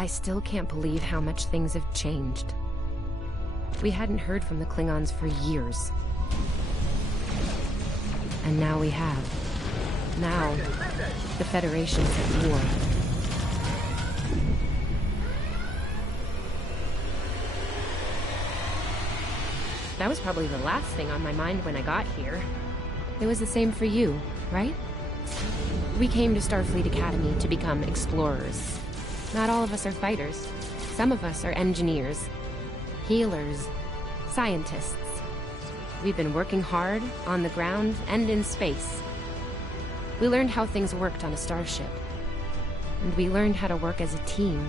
I still can't believe how much things have changed. We hadn't heard from the Klingons for years. And now we have. Now, the Federation's at war. That was probably the last thing on my mind when I got here. It was the same for you, right? We came to Starfleet Academy to become explorers. Not all of us are fighters. Some of us are engineers, healers, scientists. We've been working hard, on the ground, and in space. We learned how things worked on a starship. And we learned how to work as a team.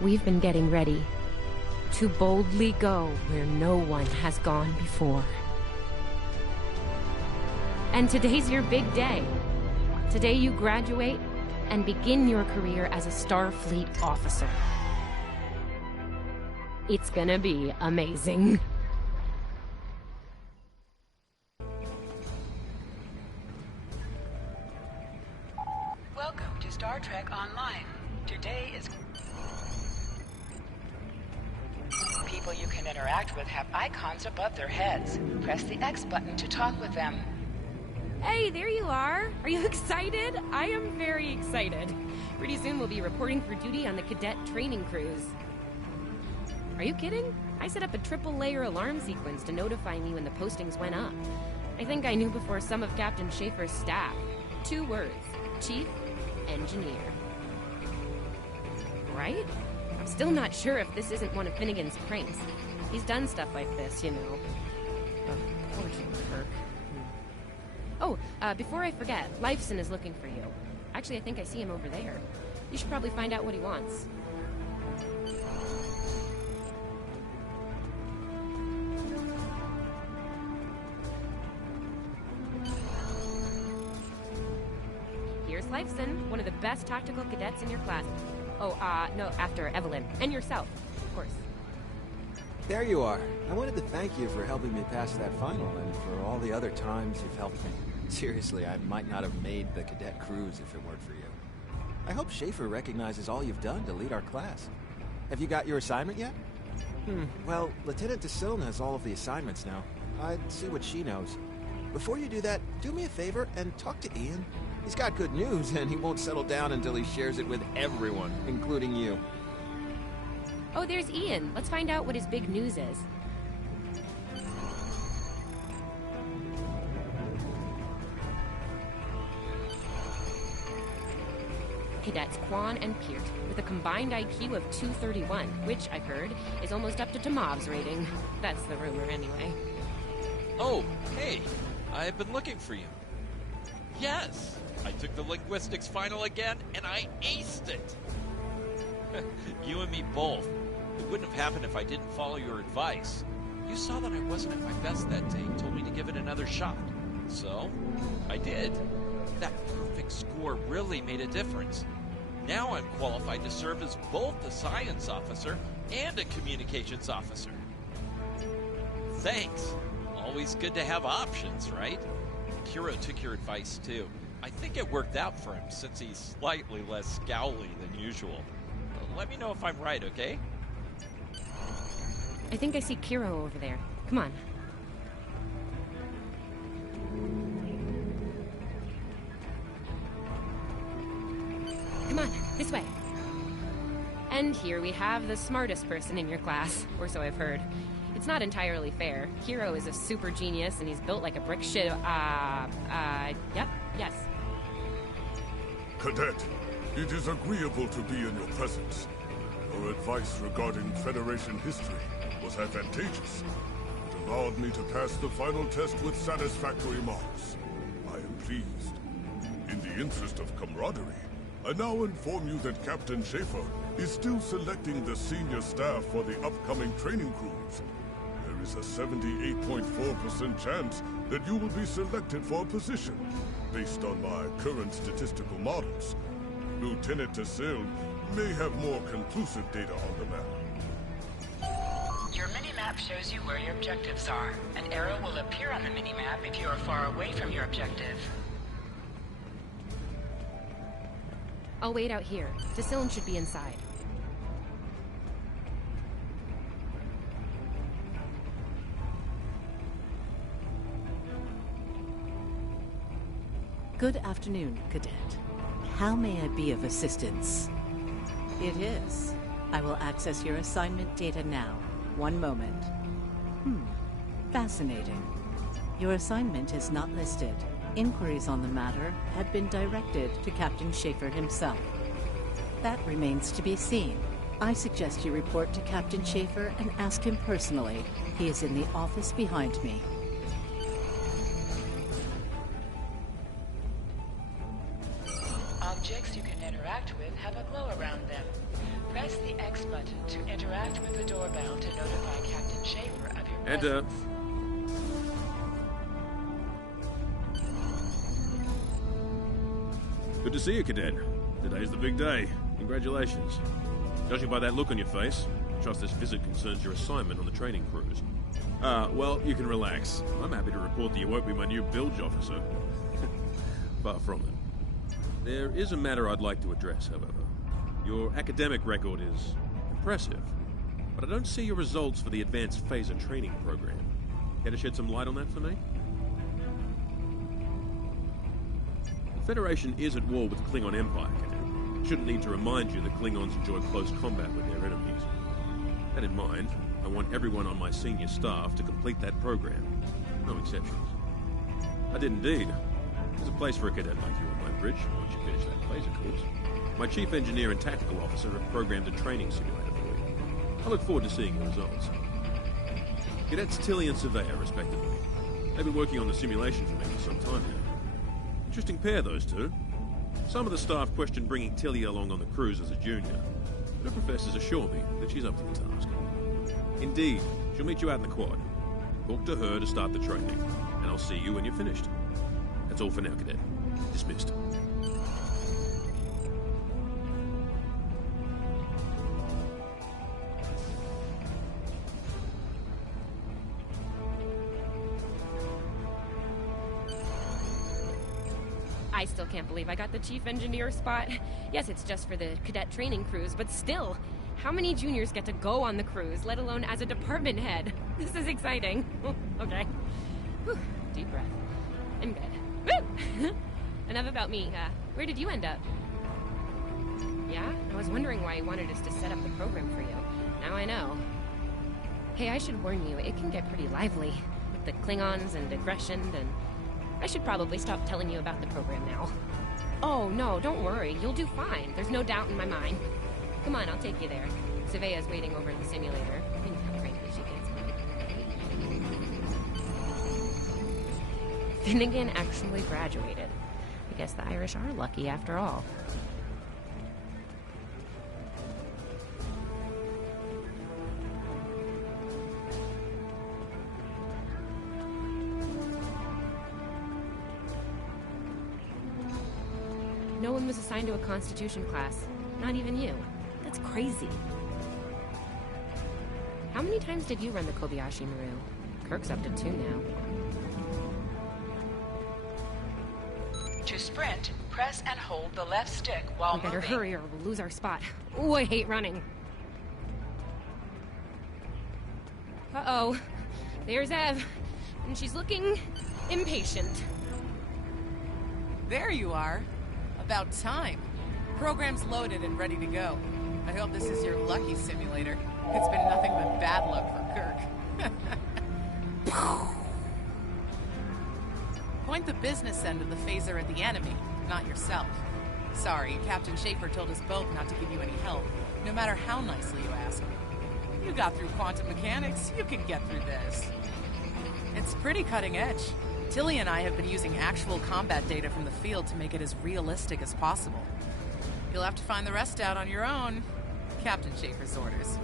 We've been getting ready to boldly go where no one has gone before. And today's your big day. Today you graduate and begin your career as a Starfleet officer. It's gonna be amazing. Welcome to Star Trek Online. Today is... People you can interact with have icons above their heads. Press the X button to talk with them. Hey, there you are. Are you excited? I am very excited. Pretty soon we'll be reporting for duty on the cadet training cruise. Are you kidding? I set up a triple-layer alarm sequence to notify me when the postings went up. I think I knew before some of Captain Schaefer's staff. 2 words. Chief Engineer. Right? I'm still not sure if this isn't one of Finnegan's pranks. He's done stuff like this, you know. Oh, poor Kirk. Oh, before I forget, Lifeson is looking for you. Actually, I think I see him over there. You should probably find out what he wants. Here's Lifeson, one of the best tactical cadets in your class. Oh, no, after Evelyn. And yourself, of course. There you are. I wanted to thank you for helping me pass that final and for all the other times you've helped me. Seriously, I might not have made the cadet cruise if it weren't for you. I hope Schaefer recognizes all you've done to lead our class. Have you got your assignment yet? Well, Lieutenant DeSilne has all of the assignments now. I'd see what she knows. Before you do that, do me a favor and talk to Ian. He's got good news, and he won't settle down until he shares it with everyone, including you. Oh, there's Ian. Let's find out what his big news is. Cadets Kwan and Peart, with a combined IQ of 231, which, I've heard, is almost up to Tomov's rating. That's the rumor, anyway. Oh, hey! I've been looking for you. Yes! I took the linguistics final again, and I aced it! You and me both. It wouldn't have happened if I didn't follow your advice. You saw that I wasn't at my best that day and told me to give it another shot. So, I did. That perfect score really made a difference. Now I'm qualified to serve as both a science officer and a communications officer. Thanks. Always good to have options, right? Kiro took your advice too. I think it worked out for him since he's slightly less scowly than usual. Let me know if I'm right, okay? I think I see Kiro over there. Come on. Come on, this way. And here we have the smartest person in your class, or so I've heard. It's not entirely fair. Kiro is a super genius, and he's built like a brick shit. Yep, yes. Cadet, it is agreeable to be in your presence. Your advice regarding Federation history was advantageous. It allowed me to pass the final test with satisfactory marks. I am pleased. In the interest of camaraderie, I now inform you that Captain Schaefer is still selecting the senior staff for the upcoming training cruise. There is a 78.4% chance that you will be selected for a position, based on my current statistical models. Lieutenant DeSilne may have more conclusive data on the matter. Your mini-map shows you where your objectives are. An arrow will appear on the mini-map if you are far away from your objective. I'll wait out here. Decilin should be inside. Good afternoon, Cadet. How may I be of assistance? It is. I will access your assignment data now. One moment. Fascinating. Your assignment is not listed. Inquiries on the matter have been directed to Captain Schaefer himself. That remains to be seen. I suggest you report to Captain Schaefer and ask him personally. He is in the office behind me. Objects you can interact with have a glow around them. Press the X button to interact with the doorbell to notify Captain Schaefer of your presence. Good to see you, Cadet. Today's the big day. Congratulations. Judging by that look on your face, I trust this visit concerns your assignment on the training cruise. Well, you can relax. I'm happy to report that you won't be my new bilge officer. Far from it. There is a matter I'd like to address, however. Your academic record is impressive, but I don't see your results for the Advanced Phaser Training Program. Care to shed some light on that for me? The Federation is at war with the Klingon Empire, Cadet. Shouldn't need to remind you that Klingons enjoy close combat with their enemies. That in mind, I want everyone on my senior staff to complete that program. No exceptions. I did indeed. There's a place for a cadet like you on my bridge once you finish that phaser course. My chief engineer and tactical officer have programmed a training simulator for you. I look forward to seeing your results. Cadets Tilly and Surveyor, respectively. They've been working on the simulation for me for some time now. Interesting pair, those two. Some of the staff question bringing Tilly along on the cruise as a junior. Her professors assure me that she's up to the task. Indeed, she'll meet you out in the quad. Talk to her to start the training, and I'll see you when you're finished. That's all for now, Cadet. Dismissed. I still can't believe I got the chief engineer spot. Yes, it's just for the cadet training cruise, but still, how many juniors get to go on the cruise, let alone as a department head? This is exciting. Okay. Whew, deep breath. I'm good. Woo! Enough about me. Where did you end up? Yeah? I was wondering why you wanted us to set up the program for you. Now I know. Hey, I should warn you, it can get pretty lively. With the Klingons and aggression and... I should probably stop telling you about the program now. Oh, no, don't worry. You'll do fine. There's no doubt in my mind. Come on, I'll take you there. Surveyor's waiting over in the simulator. How cranky she gets. Finnegan actually graduated. I guess the Irish are lucky after all. No one was assigned to a Constitution class. Not even you. That's crazy. How many times did you run the Kobayashi Maru? Kirk's up to 2 now. To sprint, press and hold the left stick while We better moving. hurry or we'll lose our spot. Ooh, I hate running. Uh-oh. There's Ev. And she's looking impatient. There you are. About time. Program's loaded and ready to go. I hope this is your lucky simulator. It's been nothing but bad luck for Kirk. Point the business end of the phaser at the enemy, not yourself. Sorry, Captain Schaefer told us both not to give you any help, no matter how nicely you ask. You got through quantum mechanics, you can get through this. It's pretty cutting edge. Tilly and I have been using actual combat data from the field to make it as realistic as possible. You'll have to find the rest out on your own. Captain Schaefer's orders.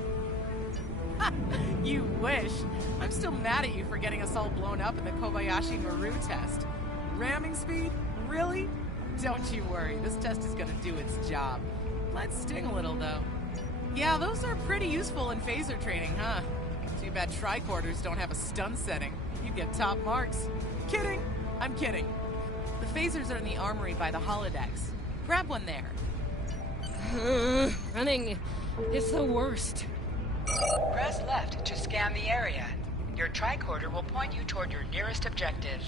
Ha! You wish. I'm still mad at you for getting us all blown up in the Kobayashi Maru test. Ramming speed? Really? Don't you worry, this test is gonna do its job. Might sting a little, though. Yeah, those are pretty useful in phaser training, huh? Too bad tricorders don't have a stun setting. You get top marks. Kidding! I'm kidding. The phasers are in the armory by the holodecks. Grab one there. running is the worst. Press left to scan the area. Your tricorder will point you toward your nearest objective.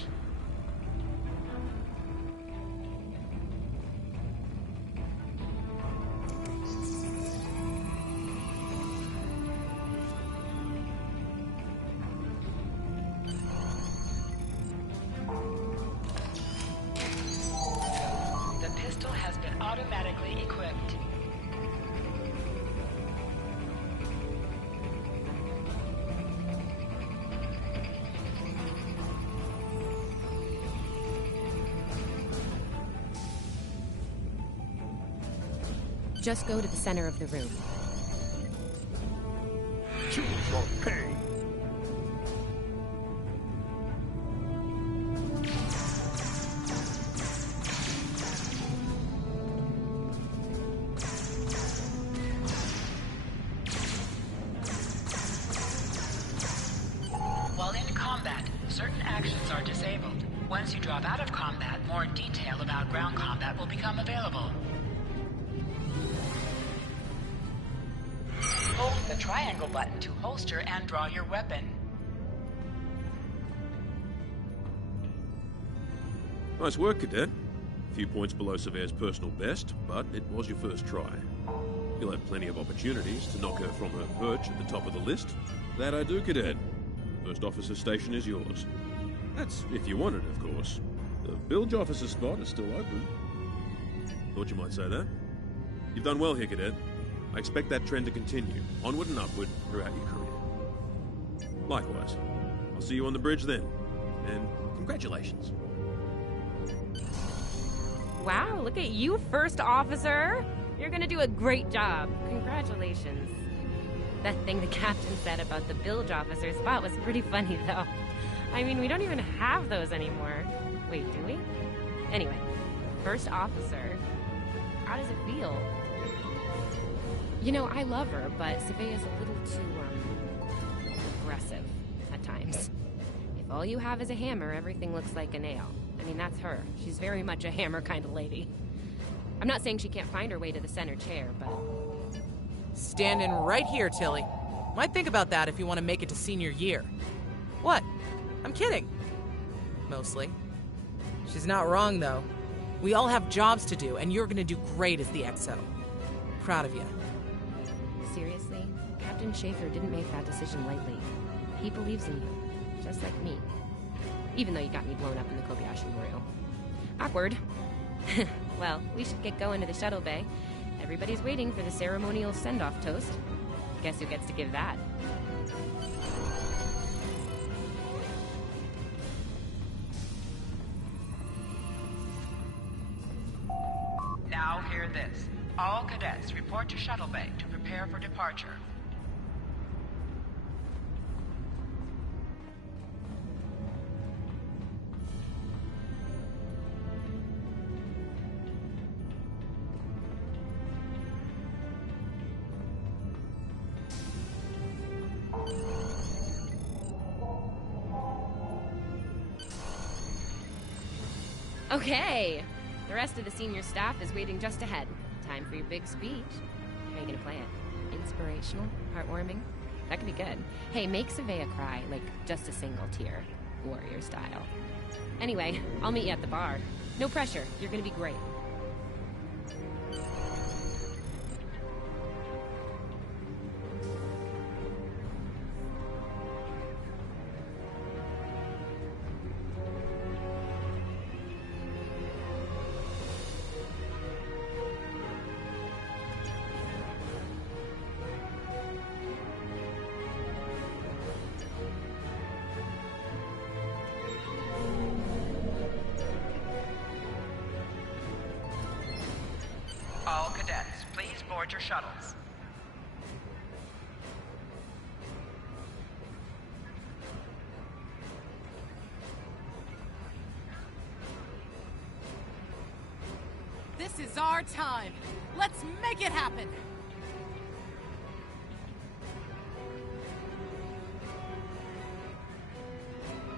The pistol has been automatically equipped. Just go to the center of the room. Choose your pain. While in combat, certain actions are disabled. Once you drop out of combat, more detail about ground combat will become available. Hold the triangle button to holster and draw your weapon. Nice work, Cadet. A few points below Surveyor's personal best, but it was your first try. You'll have plenty of opportunities to knock her from her perch at the top of the list. That I do, Cadet. First officer station is yours. That's if you want it, of course. The bilge officer spot is still open. Thought you might say that. You've done well here, Cadet. I expect that trend to continue, onward and upward, throughout your career. Likewise. I'll see you on the bridge then. And congratulations. Wow, look at you, First Officer! You're gonna do a great job. Congratulations. That thing the captain said about the bilge officer spot was pretty funny, though. I mean, we don't even have those anymore. Wait, do we? Anyway, First Officer, how does it feel? You know, I love her, but Savea's a little too, aggressive at times. If all you have is a hammer, everything looks like a nail. I mean, that's her. She's very much a hammer kind of lady. I'm not saying she can't find her way to the center chair, but... Standing right here, Tilly. Might think about that if you want to make it to senior year. What? I'm kidding. Mostly. She's not wrong, though. We all have jobs to do, and you're gonna do great as the XO. Proud of you. Seriously? Captain Schaefer didn't make that decision lightly. He believes in you, just like me. Even though you got me blown up in the Kobayashi Maru. Awkward. Well, we should get going to the shuttle bay. Everybody's waiting for the ceremonial send-off toast. Guess who gets to give that? Now hear this. All cadets report to shuttle bay to prepare for departure. Okay! The rest of the senior staff is waiting just ahead. Time for your big speech. How are you gonna play it? Inspirational? Heartwarming? That could be good. Hey, make Savea cry, like just a single tear. Warrior style. Anyway, I'll meet you at the bar. No pressure, you're gonna be great. All cadets, please board your shuttles. This is our time. Let's make it happen.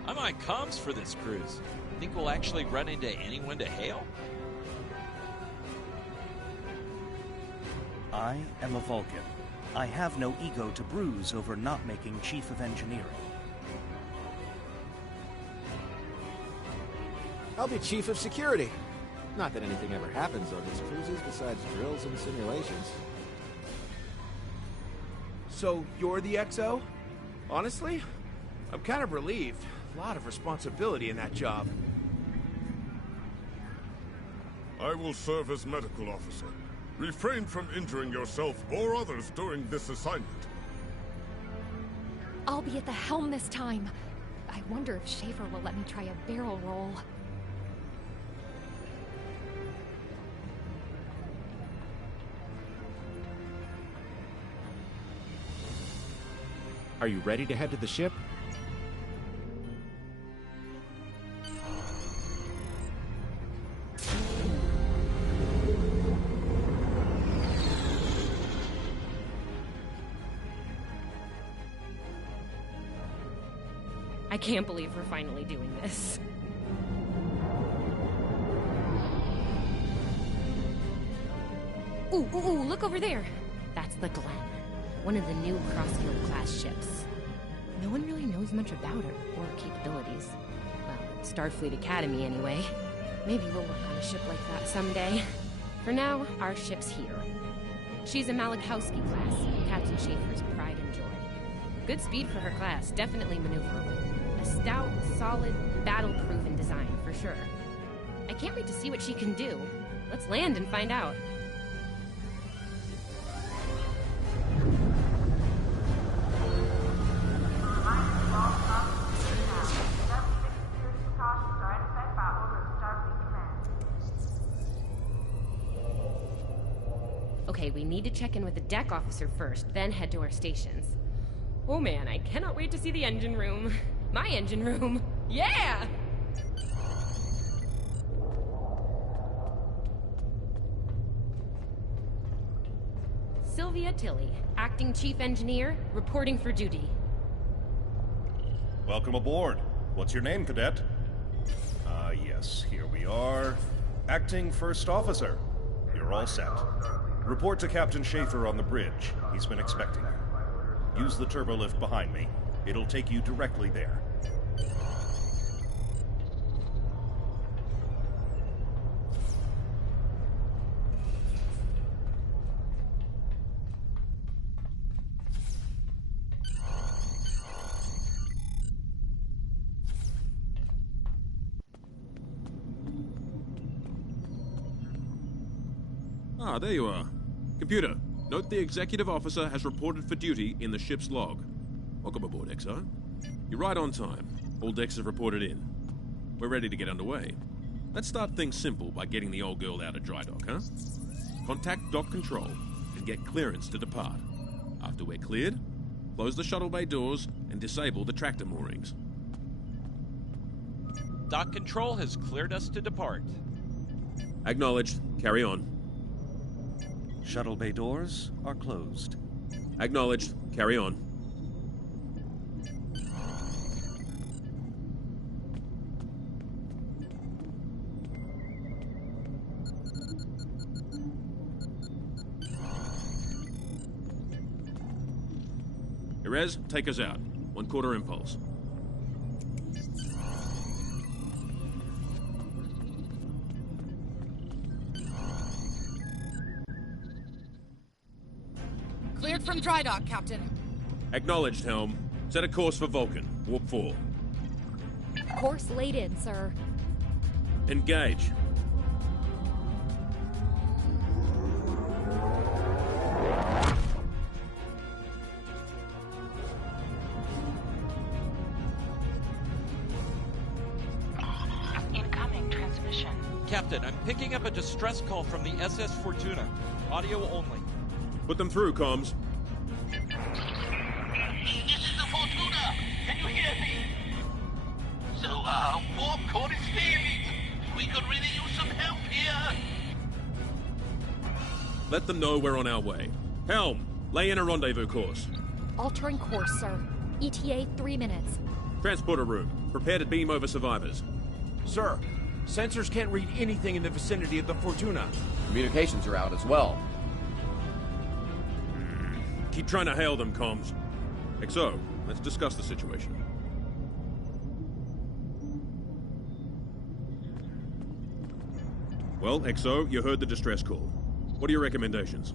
I'm on comms for this cruise. Think we'll actually run into anyone to hail? I am a Vulcan. I have no ego to bruise over not making Chief of Engineering. I'll be Chief of Security. Not that anything ever happens on these cruises besides drills and simulations. So, you're the XO? Honestly, I'm kind of relieved. A lot of responsibility in that job. I will serve as medical officer. Refrain from injuring yourself or others during this assignment. I'll be at the helm this time. I wonder if Schaefer will let me try a barrel roll. Are you ready to head to the ship? I can't believe we're finally doing this. Ooh, look over there. That's the Glen, one of the new Crossfield-class ships. No one really knows much about her or her capabilities. Well, at Starfleet Academy anyway. Maybe we'll work on a ship like that someday. For now, our ship's here. She's a Malachowski class, Captain Schaefer's pride and joy. Good speed for her class, definitely maneuverable. A stout, solid, battle-proven design, for sure. I can't wait to see what she can do. Let's land and find out. Okay, we need to check in with the deck officer first, then head to our stations. Oh man, I cannot wait to see the engine room. My engine room. Yeah! Sylvia Tilly, Acting Chief Engineer, reporting for duty. Welcome aboard. What's your name, Cadet? Yes, here we are. Acting First Officer. You're all set. Report to Captain Schaefer on the bridge. He's been expecting you. Use the turbolift behind me. It'll take you directly there. Ah, there you are. Computer, note the executive officer has reported for duty in the ship's log. Welcome aboard, XO. You're right on time. All decks have reported in. We're ready to get underway. Let's start things simple by getting the old girl out of dry dock, huh? Contact dock control and get clearance to depart. After we're cleared, close the shuttle bay doors and disable the tractor moorings. Dock control has cleared us to depart. Acknowledged. Carry on. Shuttle bay doors are closed. Acknowledged. Carry on. Erez, take us out. 1/4 impulse. Cleared from dry dock, Captain. Acknowledged, Helm. Set a course for Vulcan. Warp 4. Course laid in, sir. Engage. Incoming transmission. Captain, I'm picking up a distress call from the SS Fortuna. Audio only. Put them through, comms. This is the Fortuna! Can you hear me? So, warp core is failing. We could really use some help here. Let them know we're on our way. Helm, lay in a rendezvous course. Altering course, sir. ETA 3 minutes. Transporter room. Prepare to beam over survivors. Sir, sensors can't read anything in the vicinity of the Fortuna. Communications are out as well. Keep trying to hail them, comms. XO, let's discuss the situation. Well, XO, you heard the distress call. What are your recommendations?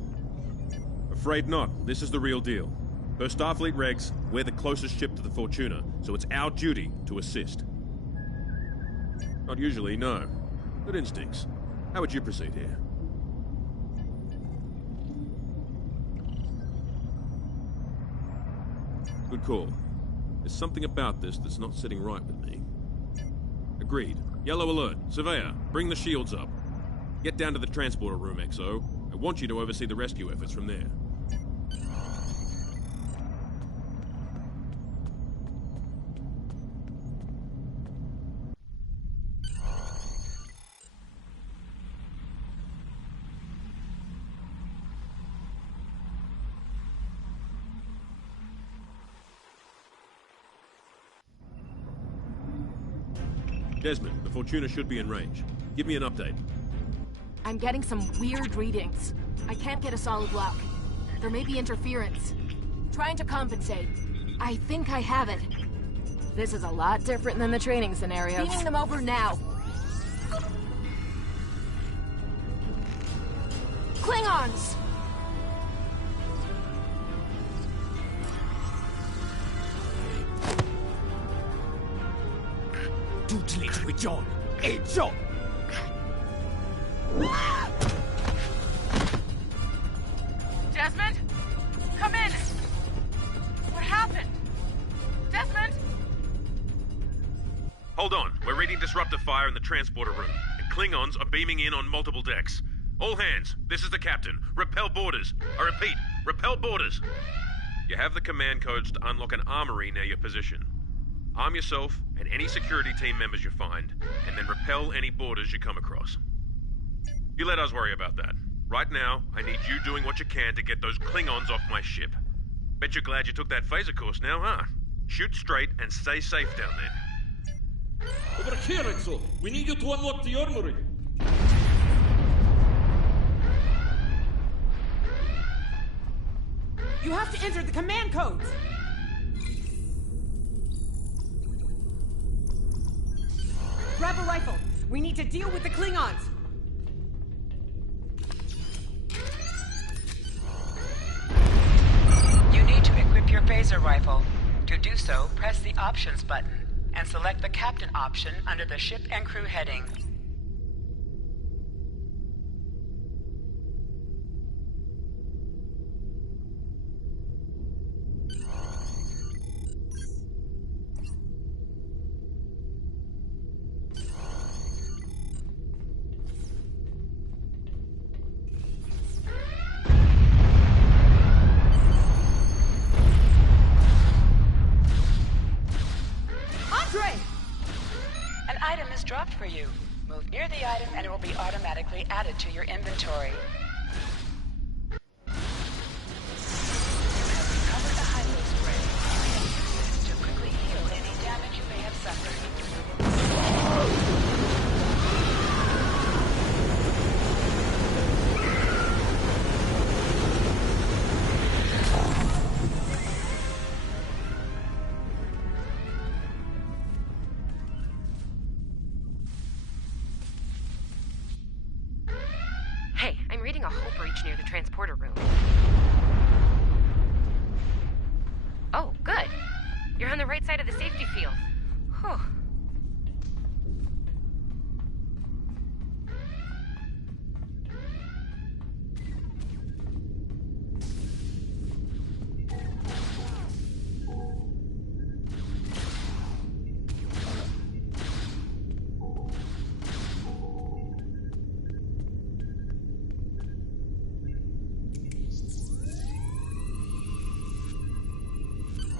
Afraid not. This is the real deal. Per Starfleet regs, we're the closest ship to the Fortuna, so it's our duty to assist. Not usually, no. Good instincts. How would you proceed here? Good call. There's something about this that's not sitting right with me. Agreed. Yellow alert. Surveyor, bring the shields up. Get down to the transporter room, XO. I want you to oversee the rescue efforts from there. Desmond, the Fortuna should be in range. Give me an update. I'm getting some weird readings. I can't get a solid lock. There may be interference. Trying to compensate. I think I have it. This is a lot different than the training scenarios. Beaming them over now. Klingons! Desmond? Come in! What happened? Desmond? Hold on. We're reading disruptor fire in the transporter room, and Klingons are beaming in on multiple decks. All hands, this is the captain. Repel boarders. I repeat, repel boarders. You have the command codes to unlock an armory near your position. Arm yourself and any security team members you find, and then repel any boarders you come across. You let us worry about that. Right now, I need you doing what you can to get those Klingons off my ship. Bet you're glad you took that phaser course now, huh? Shoot straight and stay safe down there. Over here, XO. We need you to unlock the armory. You have to enter the command codes! Grab a rifle. We need to deal with the Klingons. You need to equip your phaser rifle. To do so, press the Options button and select the Captain option under the Ship and Crew heading. Dropped for you. Move near the item and it will be automatically added to your inventory. You have recovered the hypo spray. You can use this to quickly heal any damage you may have suffered. Hey, I'm reading a hull breach near the transporter room. Oh, good. You're on the right side of the safety field. Whew.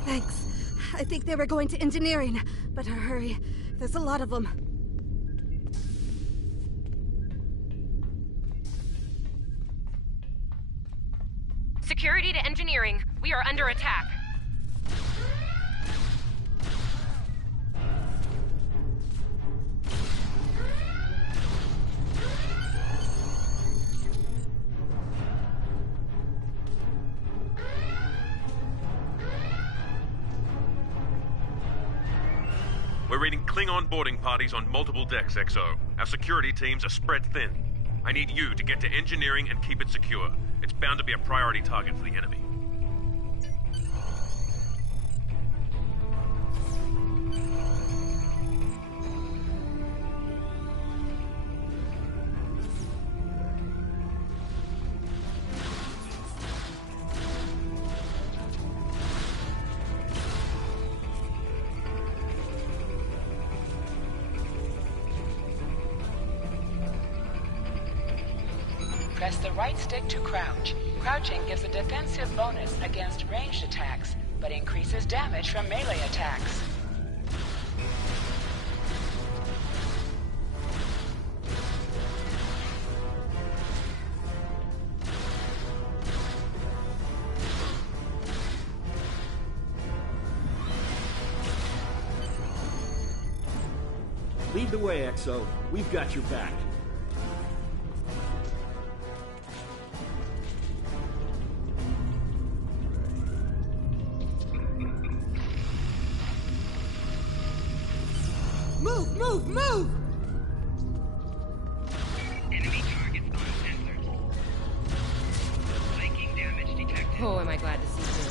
Thanks. I think they were going to engineering. Better hurry. There's a lot of them. Security to engineering. We are under attack. We're reading Klingon boarding parties on multiple decks, XO. Our security teams are spread thin. I need you to get to engineering and keep it secure. It's bound to be a priority target for the enemy. Press the right stick to crouch. Crouching gives a defensive bonus against ranged attacks, but increases damage from melee attacks. Lead the way, XO. We've got your back. Move, move, move! Enemy targets uncensored. Flanking damage detected. Oh, am I glad to see you.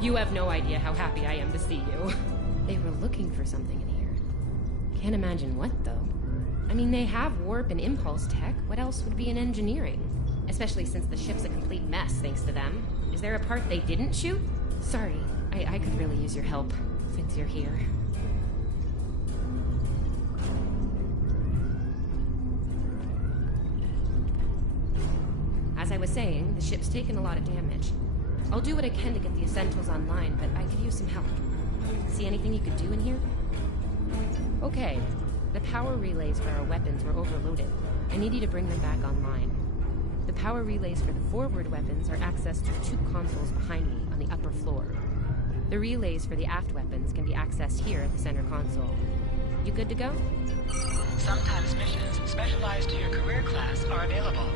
You have no idea how happy I am to see you. They were looking for something in here. Can't imagine what, though. I mean, they have warp and impulse tech. What else would be in engineering? Especially since the ship's a complete mess, thanks to them. Is there a part they didn't shoot? Sorry, I could really use your help, since you're here. As I was saying, the ship's taken a lot of damage. I'll do what I can to get the essentials online, but I could use some help. See anything you could do in here? Okay. The power relays for our weapons were overloaded. I need you to bring them back online. The power relays for the forward weapons are accessed through two consoles behind me on the upper floor. The relays for the aft weapons can be accessed here at the center console. You good to go? Sometimes missions specialized to your career class are available.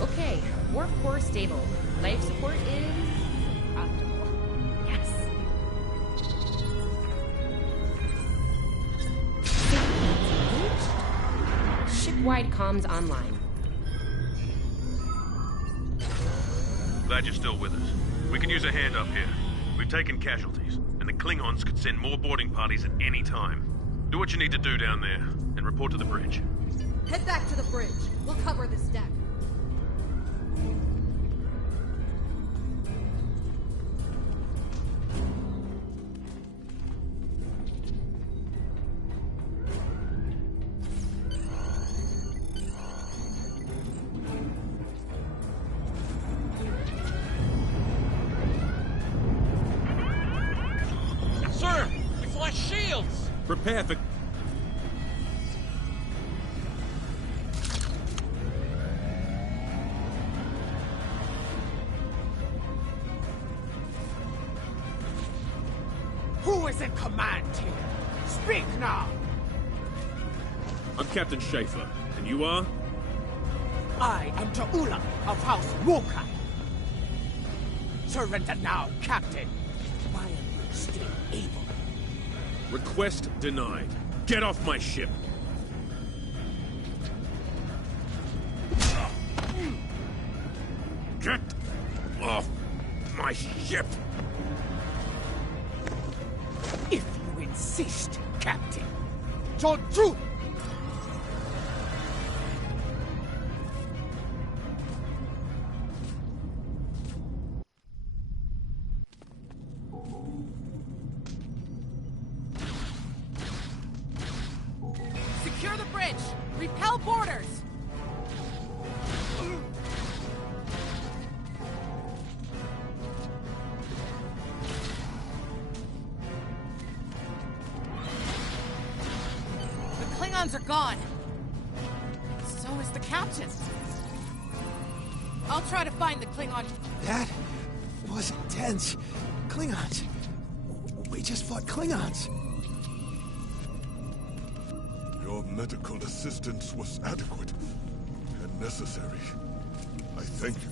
Okay, warp core stable. Life support is optimal. Yes. Ship-wide comms online. Glad you're still with us. We can use a hand up here. We've taken casualties, and the Klingons could send more boarding parties at any time. Do what you need to do down there, and report to the bridge. Head back to the bridge. We'll cover this deck. Sir, we flash shields! Prepare for... Who is in command here? Speak now! I'm Captain Schaefer, and you are? I am Ta'ula of House Wukai. Surrender now, Captain, while you're still able. Request denied. Get off my ship! Get off my ship! If you insist, Captain. Joju! Secure the bridge! Repel boarders! The Klingons are gone. So is the captain. I'll try to find the Klingon. That was intense. Klingons. We just fought Klingons. Your medical assistance was adequate and necessary. I thank you.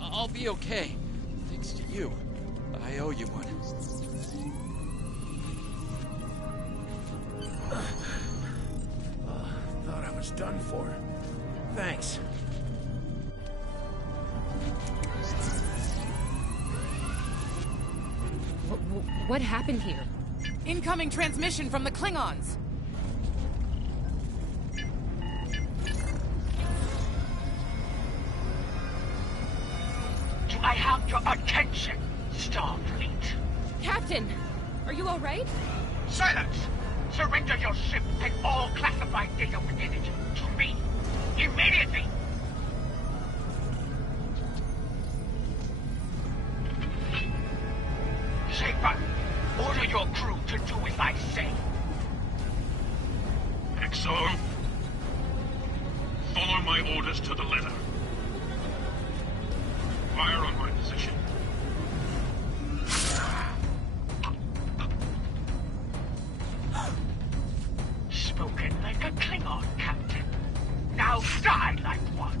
I'll be okay. Thanks to you. I owe you one. Thought I was done for. Thanks. What happened here? Incoming transmission from the Klingons. Do I have your attention, Starfleet? Captain, are you all right? Silence! Surrender your ship and all classified data within it to me. Immediately! Schaefer, order your crew to do as I say. Exo, follow my orders to the letter. Fire on my position. Spoken like a Klingon, Captain. Now die like one.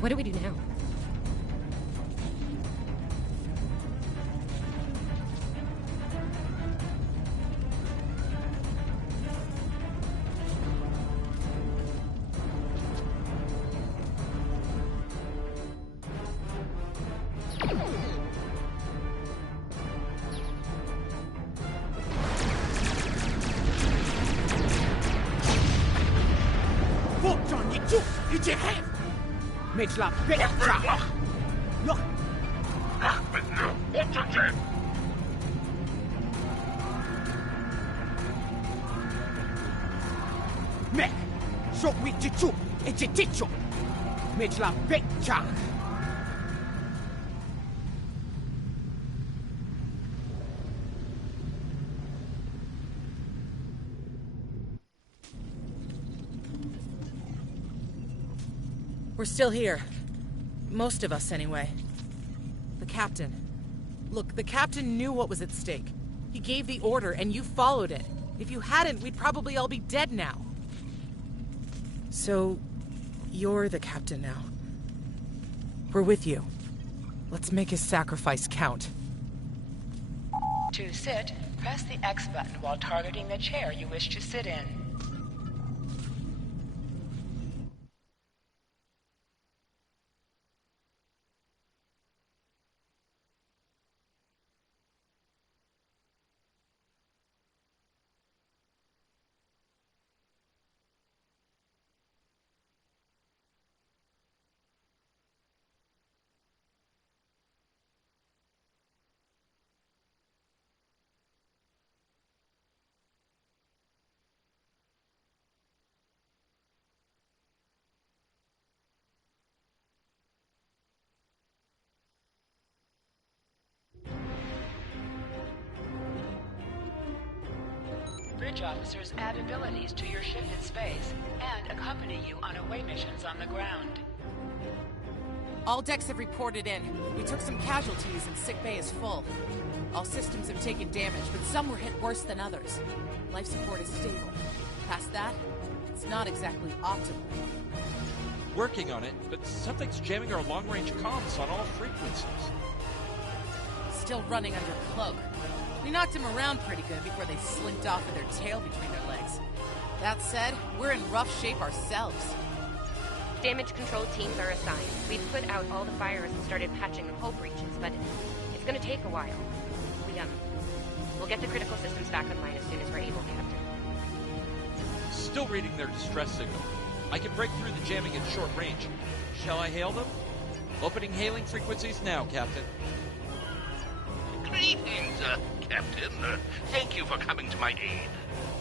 What do we do now? Mitch la pecca! Look! Mech! So we chichu! It's a ticho! Mitch la pecca! We're still here. Most of us, anyway. The captain. Look, the captain knew what was at stake. He gave the order, and you followed it. If you hadn't, we'd probably all be dead now. So, you're the captain now. We're with you. Let's make his sacrifice count. To sit, press the X button while targeting the chair you wish to sit in. Bridge officers add abilities to your ship in space and accompany you on away missions on the ground. All decks have reported in. We took some casualties and sick bay is full. All systems have taken damage, but some were hit worse than others. Life support is stable. Past that, it's not exactly optimal. Working on it, but something's jamming our long-range comms on all frequencies. Still running under cloak. We knocked him around pretty good before they slinked off with their tail between their legs. That said, we're in rough shape ourselves. Damage control teams are assigned. We've put out all the fires and started patching the hull breaches, but it's gonna take a while. We'll get the critical systems back online as soon as we're able, Captain. Still reading their distress signal. I can break through the jamming at short range. Shall I hail them? Opening hailing frequencies now, Captain. Greetings, Captain. Thank you for coming to my aid.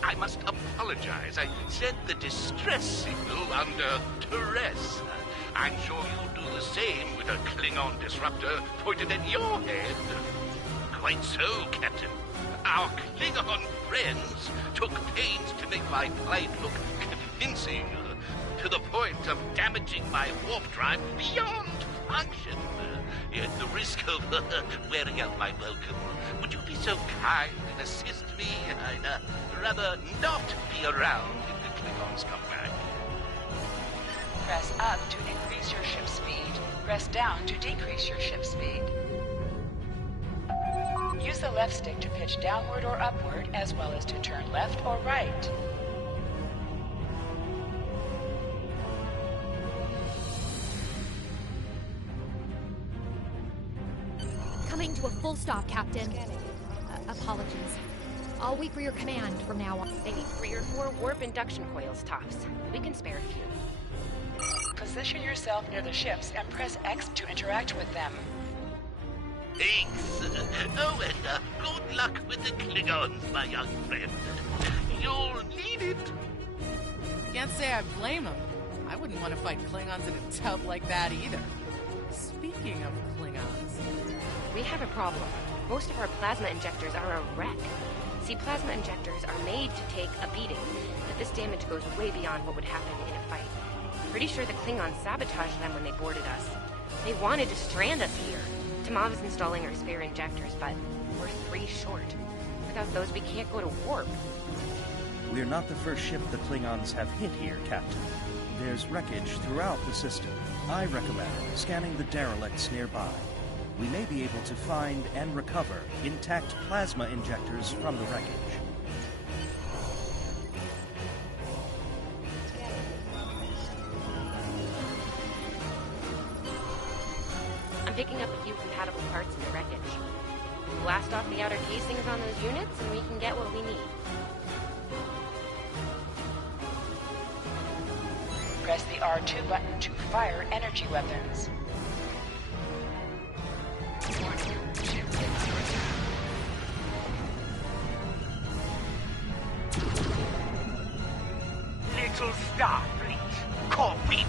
I must apologize. I sent the distress signal under duress. I'm sure you'll do the same with a Klingon disruptor pointed at your head. Quite so, Captain. Our Klingon friends took pains to make my plight look convincing, to the point of damaging my warp drive beyond function. At the risk of wearing out my welcome, would you be so kind and assist me? I'd rather not be around if the Klingons come back. Press up to increase your ship speed. Press down to decrease your ship speed. Use the left stick to pitch downward or upward, as well as to turn left or right. Coming to a full stop, Captain. Apologies. I'll wait for your command from now on. They need 3 or 4 warp induction coils tops. We can spare a few. Position yourself near the ships and press X to interact with them. Thanks. Oh, and good luck with the Klingons, my young friend. You'll need it. Can't say I blame them. I wouldn't want to fight Klingons in a tub like that either. Speaking of Klingons... We have a problem. Most of our plasma injectors are a wreck. See, plasma injectors are made to take a beating, but this damage goes way beyond what would happen in a fight. Pretty sure the Klingons sabotaged them when they boarded us. They wanted to strand us here. Tamav is installing our spare injectors, but we're 3 short. Without those, we can't go to warp. We're not the first ship the Klingons have hit here, Captain. There's wreckage throughout the system. I recommend scanning the derelicts nearby. We may be able to find and recover intact plasma injectors from the wreckage. I'm picking up a few compatible parts in the wreckage. Blast off the outer casings on those units, and we can get what we need. Press the R2 button to fire energy weapons. Little Starfleet, copy.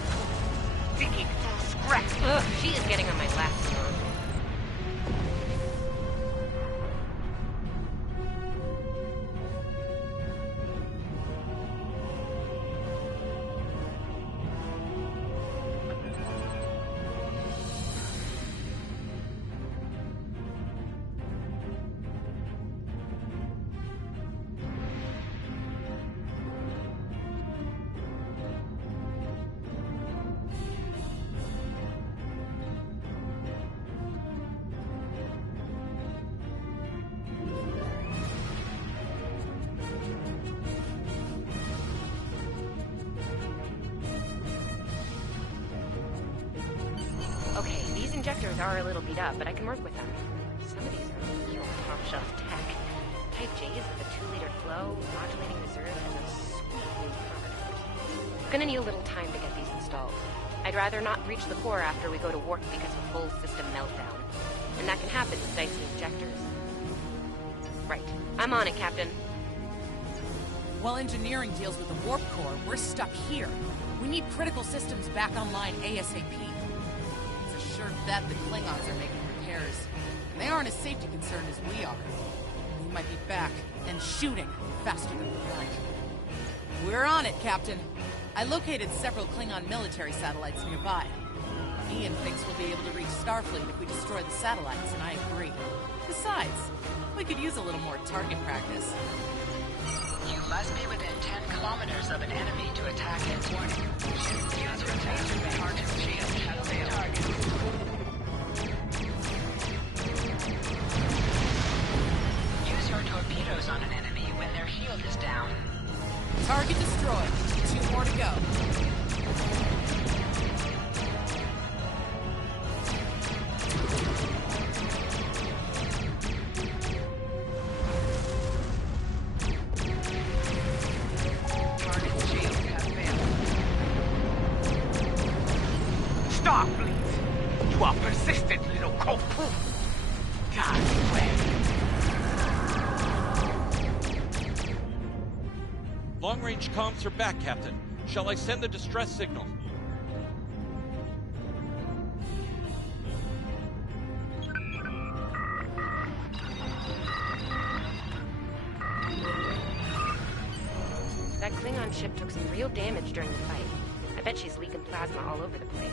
Digging through scraps. Ugh, she is getting on my last nerve. Injectors are a little beat up, but I can work with them. Some of these are real top-shelf tech. Type J's with a 2-liter flow, modulating reserve, and a sweet new power. Gonna need a little time to get these installed. I'd rather not breach the core after we go to warp because of a full system meltdown. And that can happen with dicey injectors. Right. I'm on it, Captain. While engineering deals with the warp core, we're stuck here. We need critical systems back online ASAP. Sure that the Klingons are making repairs. And they aren't as safety concerned as we are. We might be back and shooting faster than we like. We're on it, Captain. I located several Klingon military satellites nearby. Ian thinks we'll be able to reach Starfleet if we destroy the satellites, and I agree. Besides, we could use a little more target practice. You must be within 10 kilometers of an enemy to attack it. Warning. Use your taser to target shield. Kill the target. Use your torpedoes on an enemy when their shield is down. Target destroyed. 2 more to go. Starfleet, you are persistent, little cold-proof. God's way. Long-range comms are back, Captain. Shall I send the distress signal? ship took some real damage during the fight. I bet she's leaking plasma all over the place.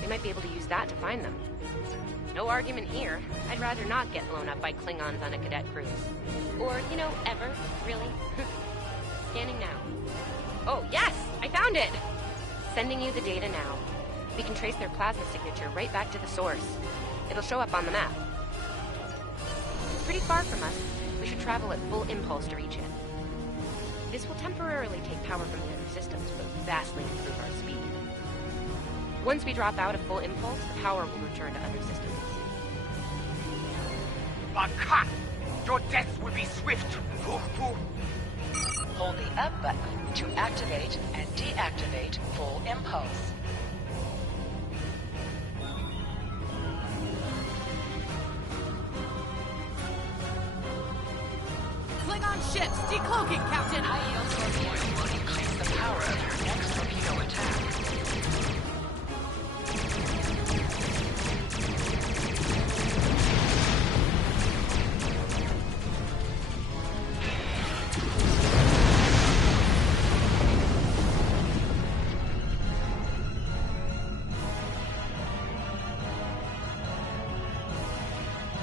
They might be able to use that to find them. No argument here. I'd rather not get blown up by Klingons on a cadet cruise. Or, you know, ever, really. Scanning now. Oh, yes! I found it! Sending you the data now. We can trace their plasma signature right back to the source. It'll show up on the map. It's pretty far from us. We should travel at full impulse to reach it. This will temporarily take power from the other systems, but vastly improve our speed. Once we drop out of full impulse, the power will return to other systems. Baka! Your death will be swift! Hold the up button to activate and deactivate full impulse. Klingon ships, decloaking, Captain! High-yield torpedoes will increase the power of your next torpedo attack.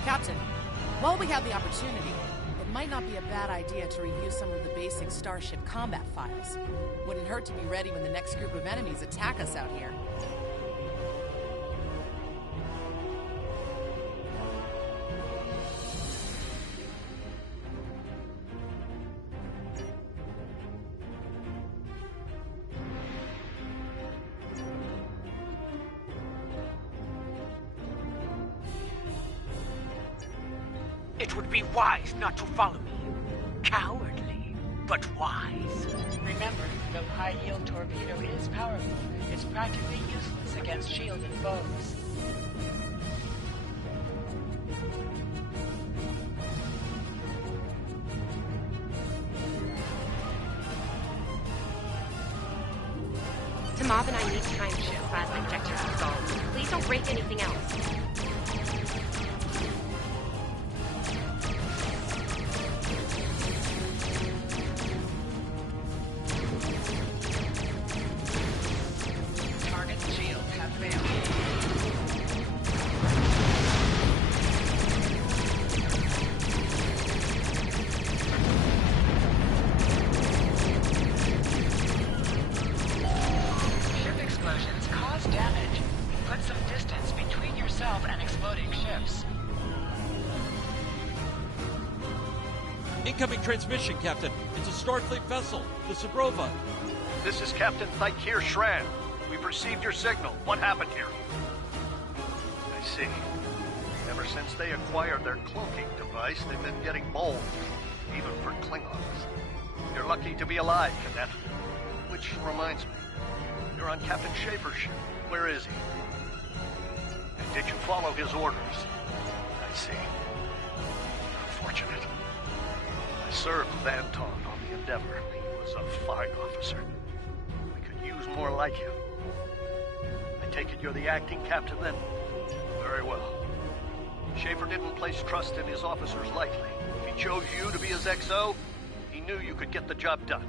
Captain, while we have the opportunity, it might not be a bad idea to review some of the basic Starship combat files. Wouldn't hurt to be ready when the next group of enemies attack us out here. It would be wise not to follow me. Cowardly, but wise. Remember, though high-yield torpedo is powerful, it's practically useless against shielded foes. Tamav and I need time to get the plasma injectors installed. Please don't break anything else. Incoming transmission, Captain. It's a Starfleet vessel, the Sabrova. This is Captain Thykir Shran. We've received your signal. What happened here? I see. Ever since they acquired their cloaking device, they've been getting bold, even for Klingons. You're lucky to be alive, Cadet. Which reminds me, you're on Captain Schaefer's ship. Where is he? And did you follow his orders? I see. Unfortunate. I served Vanton on the Endeavor. He was a fine officer. We could use more like him. I take it you're the acting captain then? Very well. Schaefer didn't place trust in his officers lightly. If he chose you to be his XO, he knew you could get the job done.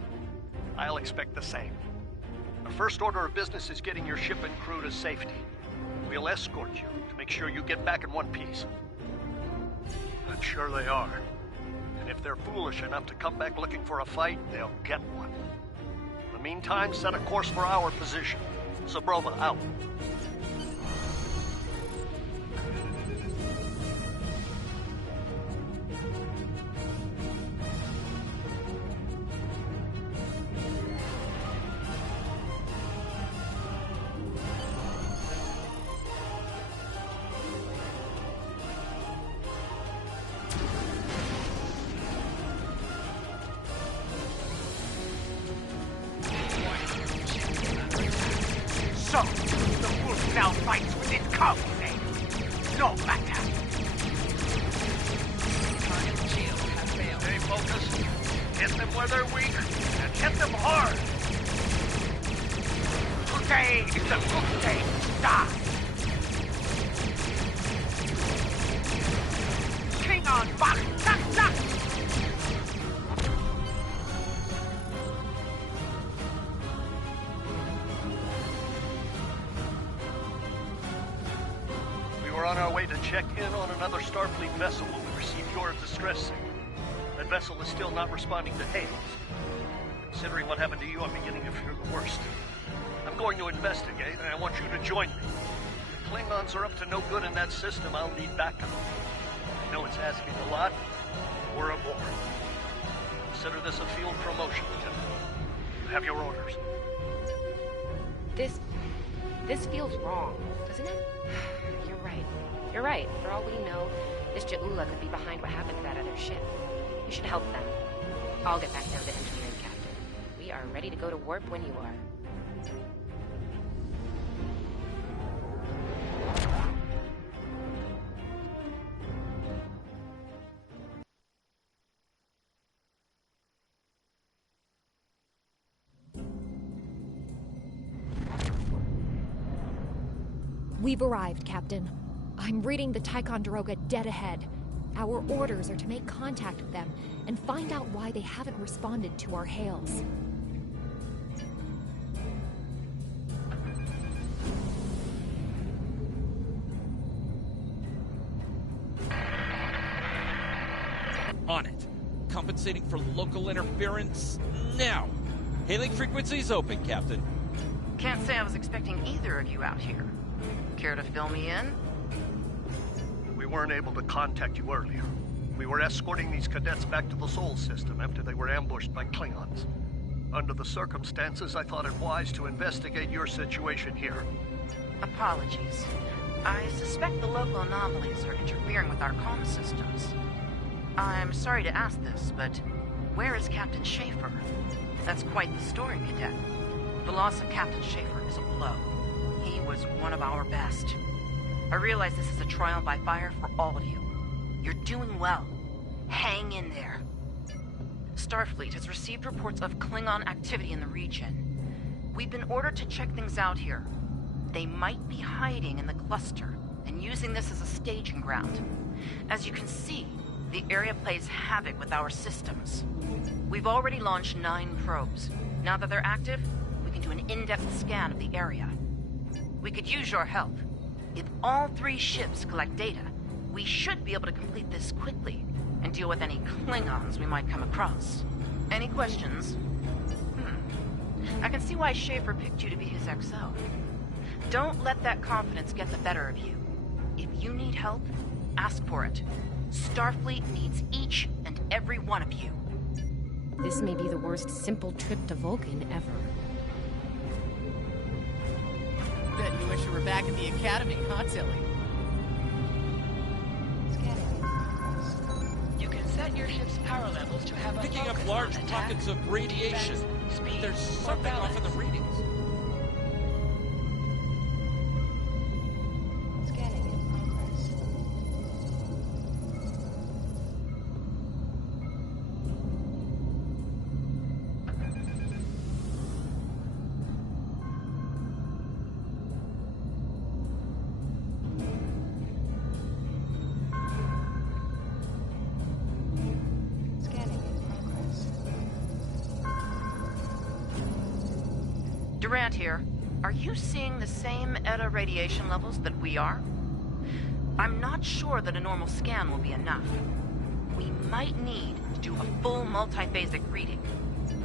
I'll expect the same. Our first order of business is getting your ship and crew to safety. We'll escort you to make sure you get back in one piece. I'm sure they are. And if they're foolish enough to come back looking for a fight, they'll get one. In the meantime, set a course for our position. Sabrova out. So, the wolf now fights with its cubs, eh? No matter. Target shield has failed. Stay focused. Hit them where they're weak, and hit them hard. Today is a good day to die. Klingon Bach, tak, tak. were on our way to check in on another Starfleet vessel when we received your distress signal. That vessel is still not responding to hails. Considering what happened to you, I'm beginning to fear the worst. I'm going to investigate, and I want you to join me. If the Klingons are up to no good in that system, I'll need backup. I know it's asking a lot. We're aboard. Consider this a field promotion, Lieutenant. You have your orders. This feels wrong, doesn't it? You're right. For all we know, this Ja'ula could be behind what happened to that other ship. You should help them. I'll get back down to engineering, Captain. We are ready to go to warp when you are. We've arrived, Captain. I'm reading the Ticonderoga dead ahead. Our orders are to make contact with them and find out why they haven't responded to our hails. On it. Compensating for local interference now. Hailing frequencies open, Captain. Can't say I was expecting either of you out here. Care to fill me in? We weren't able to contact you earlier. We were escorting these cadets back to the Sol system after they were ambushed by Klingons. Under the circumstances, I thought it wise to investigate your situation here. Apologies. I suspect the local anomalies are interfering with our comm systems. I'm sorry to ask this, but where is Captain Schaefer? That's quite the story, Cadet. The loss of Captain Schaefer is a blow. He was one of our best. I realize this is a trial by fire for all of you. You're doing well. Hang in there. Starfleet has received reports of Klingon activity in the region. We've been ordered to check things out here. They might be hiding in the cluster and using this as a staging ground. As you can see, the area plays havoc with our systems. We've already launched 9 probes. Now that they're active, we can do an in-depth scan of the area. We could use your help. If all 3 ships collect data, we should be able to complete this quickly and deal with any Klingons we might come across. Any questions? I can see why Schaefer picked you to be his XO. Don't let that confidence get the better of you. If you need help, ask for it. Starfleet needs each and every one of you. This may be the worst simple trip to Vulcan ever. Bet you wish you were back at the Academy, huh, Tilly? You can set your ship's power levels to have a Picking up focus large on attack, pockets of radiation. defense, speed, There's or something off in the balance. readings. Durant here. Are you seeing the same ETA radiation levels that we are? I'm not sure that a normal scan will be enough. We might need to do a full multiphasic reading.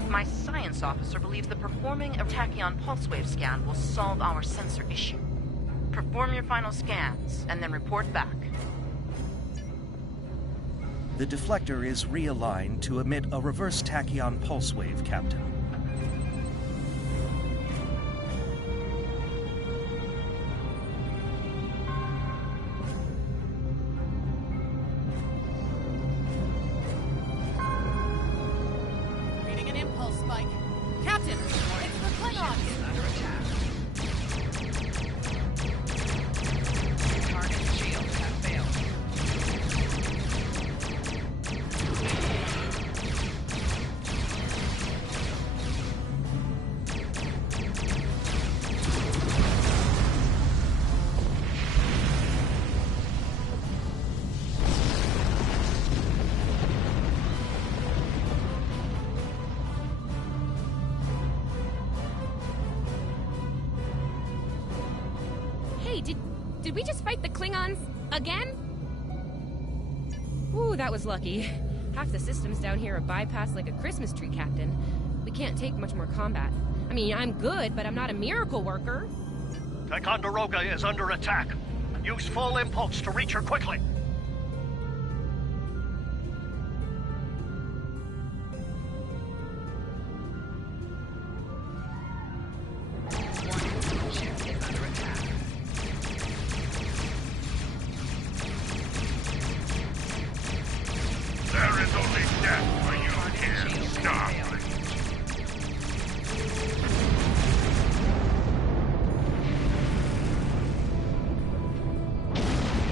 My science officer believes that performing a tachyon pulse wave scan will solve our sensor issue. Perform your final scans, and then report back. The deflector is realigned to emit a reverse tachyon pulse wave, Captain. Reading an impulse spike. Captain, it's the Klingons! Under attack. Target shields have failed. Hey, did Did we just fight the Klingons again? Ooh, that was lucky. Half the systems down here are bypassed like a Christmas tree, Captain. We can't take much more combat. I mean, I'm good, but I'm not a miracle worker. Ticonderoga is under attack. Use full impulse to reach her quickly. There is only death for you here, Starfleet.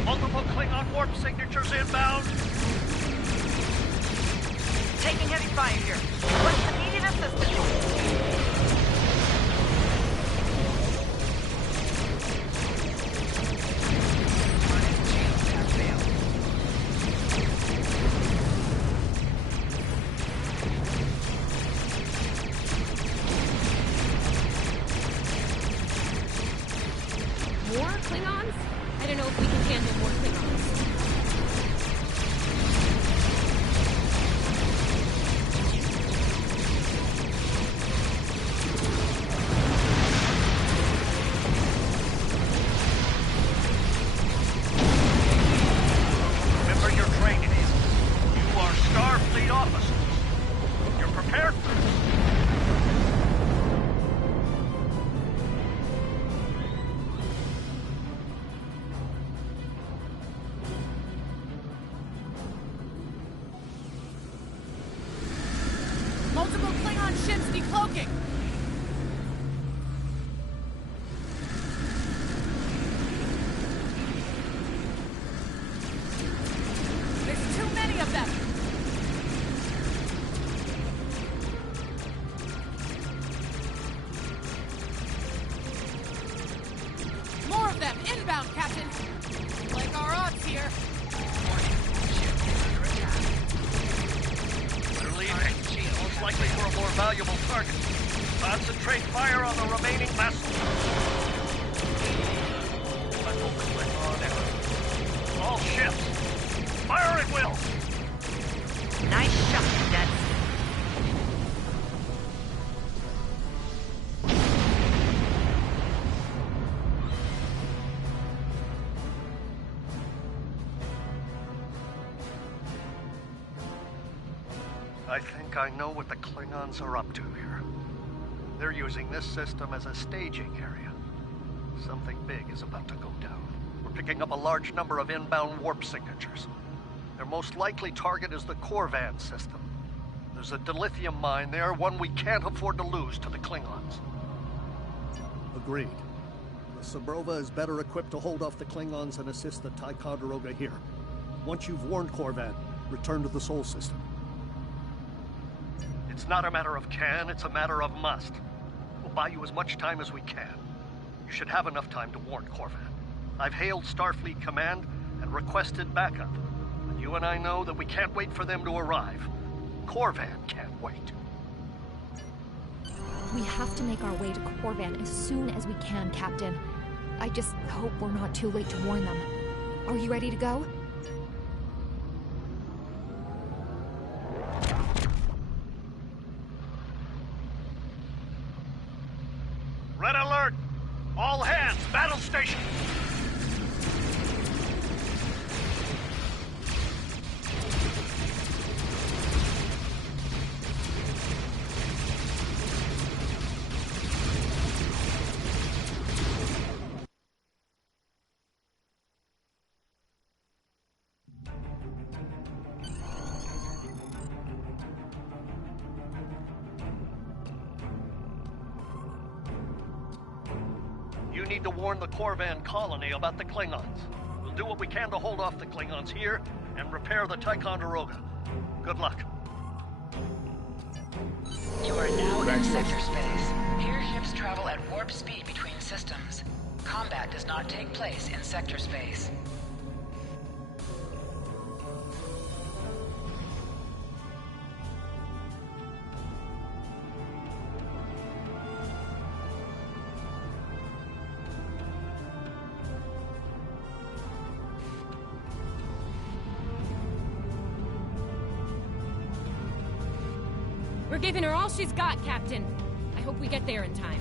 Multiple Klingon warp signatures inbound. Taking heavy fire here. What's the needed assistance? More Klingons? I don't know if we can handle more Klingons. Remember your training. You are Starfleet officers. You're prepared for this. Multiple Klingon ships decloaking! There's too many of them! More of them! Inbound, Captain! Like our odds here! They're leaving. Most likely for a more valuable target. Concentrate fire on the remaining vessels. All ships. Fire at will. Nice shot, Cadet. I think I know what the Klingons are up to here. They're using this system as a staging area. Something big is about to go down. We're picking up a large number of inbound warp signatures. Their most likely target is the Korvan system. There's a dilithium mine there, one we can't afford to lose to the Klingons. Agreed. The Sabrova is better equipped to hold off the Klingons and assist the Ticonderoga here. Once you've warned Korvan, return to the Sol system. It's not a matter of can, it's a matter of must. We'll buy you as much time as we can. You should have enough time to warn Korvan. I've hailed Starfleet Command and requested backup. But you and I know that we can't wait for them to arrive. Korvan can't wait. We have to make our way to Korvan as soon as we can, Captain. I just hope we're not too late to warn them. Are you ready to go? Red alert! All hands, battle station! You need to warn the Korvan colony about the Klingons. We'll do what we can to hold off the Klingons here and repair the Ticonderoga. Good luck. You are now in sector space. Here ships travel at warp speed between systems. Combat does not take place in sector space. We're giving her all she's got, Captain. I hope we get there in time.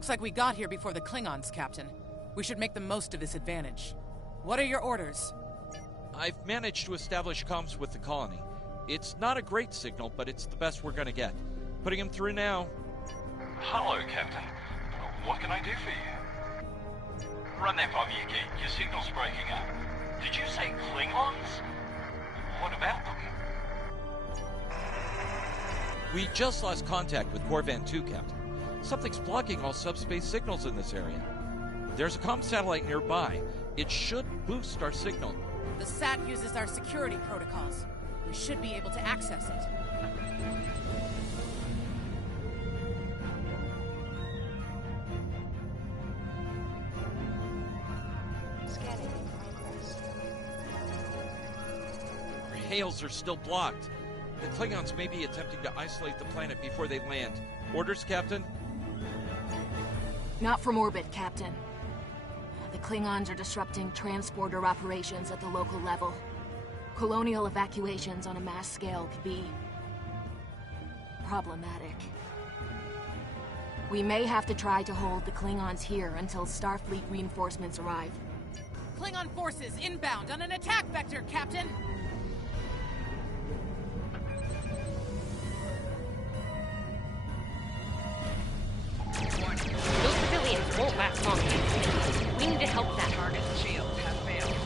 Looks like we got here before the Klingons, Captain. We should make the most of this advantage. What are your orders? I've managed to establish comms with the colony. It's not a great signal, but it's the best we're gonna get. Putting him through now. Hello, Captain. What can I do for you? Run that by me again. Your signal's breaking up. Did you say Klingons? What about them? We just lost contact with Corvan 2, Captain. Something's blocking all subspace signals in this area. There's a comm satellite nearby. It should boost our signal. The SAT uses our security protocols. We should be able to access it. Scanning in progress. Our hails are still blocked. The Klingons may be attempting to isolate the planet before they land. Orders, Captain? Not from orbit, Captain. The Klingons are disrupting transporter operations at the local level. Colonial evacuations on a mass scale could be problematic. We may have to try to hold the Klingons here until Starfleet reinforcements arrive. Klingon forces inbound on an attack vector, Captain! Those civilians won't last long. We need to help them. Target shields have failed.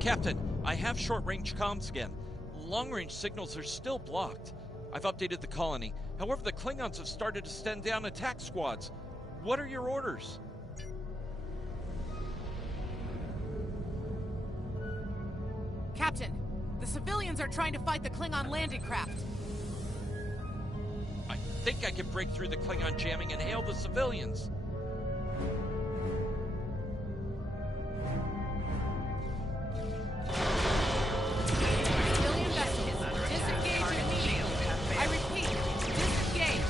Captain, I have short-range comms again. Long-range signals are still blocked. I've updated the colony. However, the Klingons have started to send down attack squads. What are your orders? Captain, the civilians are trying to fight the Klingon landing craft. I think I can break through the Klingon jamming and hail the civilians. Civilian vessels, disengage immediately. I repeat, disengage.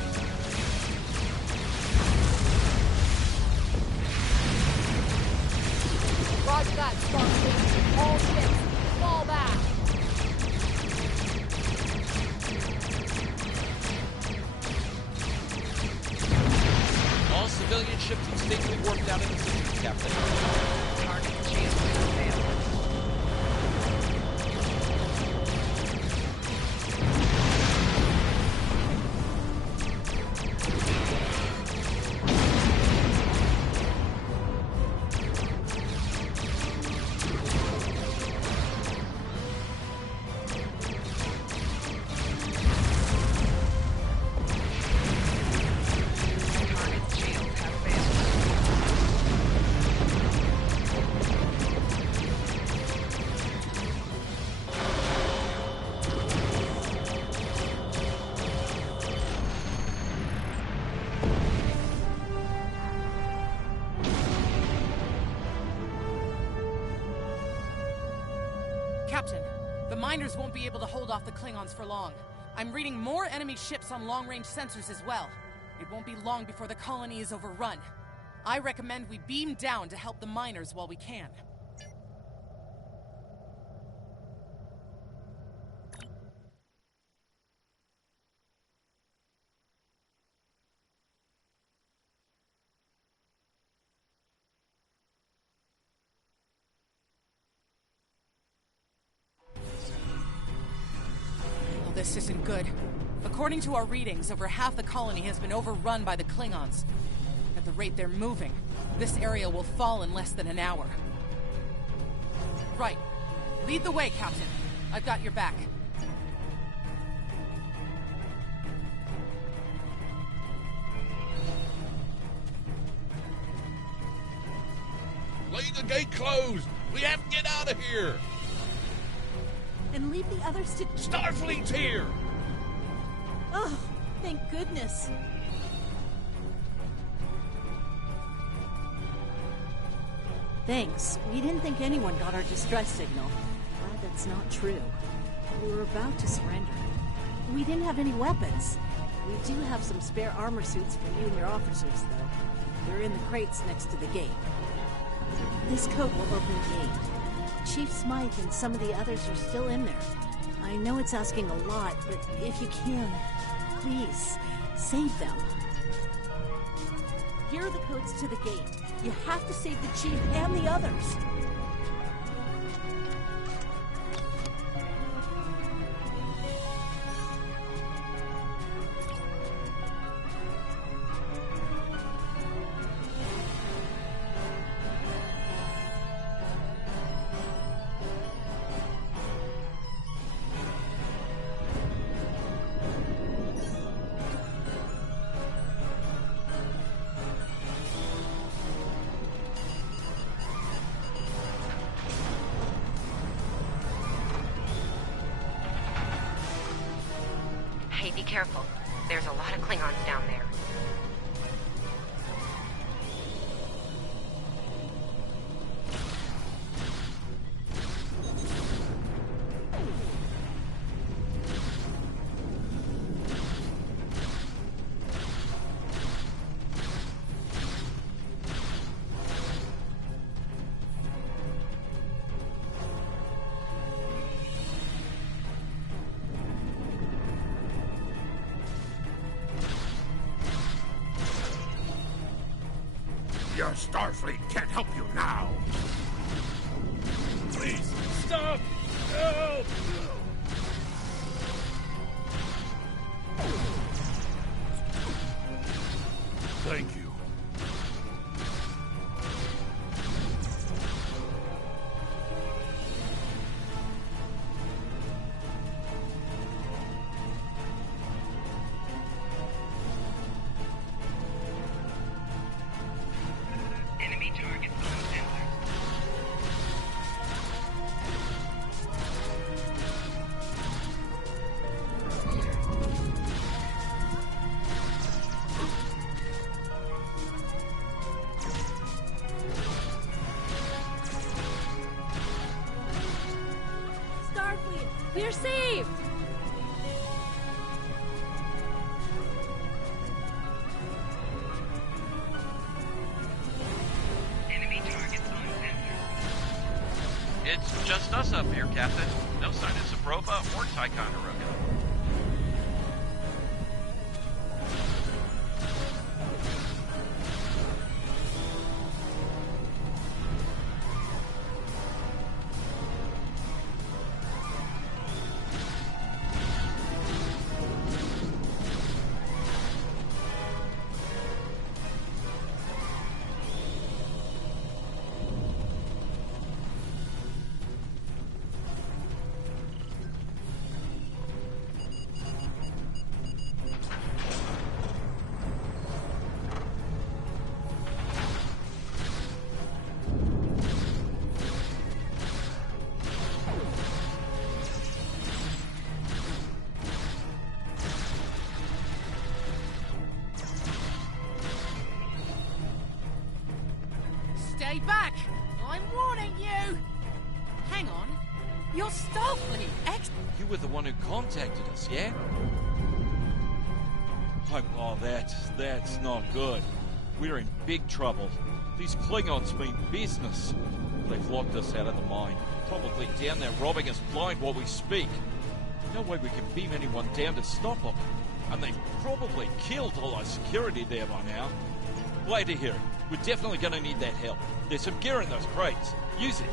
Roger that, Starfleet. All ships, fall back. All civilian ships have safely warped out of the system, Captain. Target shields have failed. Captain, the miners won't be able to hold off the Klingons for long. I'm reading more enemy ships on long-range sensors as well. It won't be long before the colony is overrun. I recommend we beam down to help the miners while we can. Well, this isn't good. According to our readings, over half the colony has been overrun by the Klingons. At the rate they're moving, this area will fall in less than an hour. Right. Lead the way, Captain. I've got your back. Leave the gate closed! We have to get out of here! and leave the others to... Starfleet's here! Oh, thank goodness. Thanks. We didn't think anyone got our distress signal. Glad that's not true. We were about to surrender. We didn't have any weapons. We do have some spare armor suits for you and your officers, though. They're in the crates next to the gate. This code will open the gate. Chief Smythe and some of the others are still in there. I know it's asking a lot, but if you can, please, save them. Here are the codes to the gate. You have to save the Chief and the others. Hey, be careful. There's a lot of Klingons down there. Your Starfleet can't help you now. Please, stop! Help! Thank you. Enemy target on center. Starfleet, we're saved! Enemy target on center. It's just us up here, Captain. No sign of Sabrova or Ticonderoga. Stay back! I'm warning you! Hang on. You're Starfleet You were the one who contacted us, yeah? Oh, that's not good. We're in big trouble. These Klingons mean business. They've locked us out of the mine. Probably down there robbing us blind while we speak. No way we can beam anyone down to stop them. And they've probably killed all our security there by now. Glad to hear it. We're definitely going to need that help. There's some gear in those crates. Use it.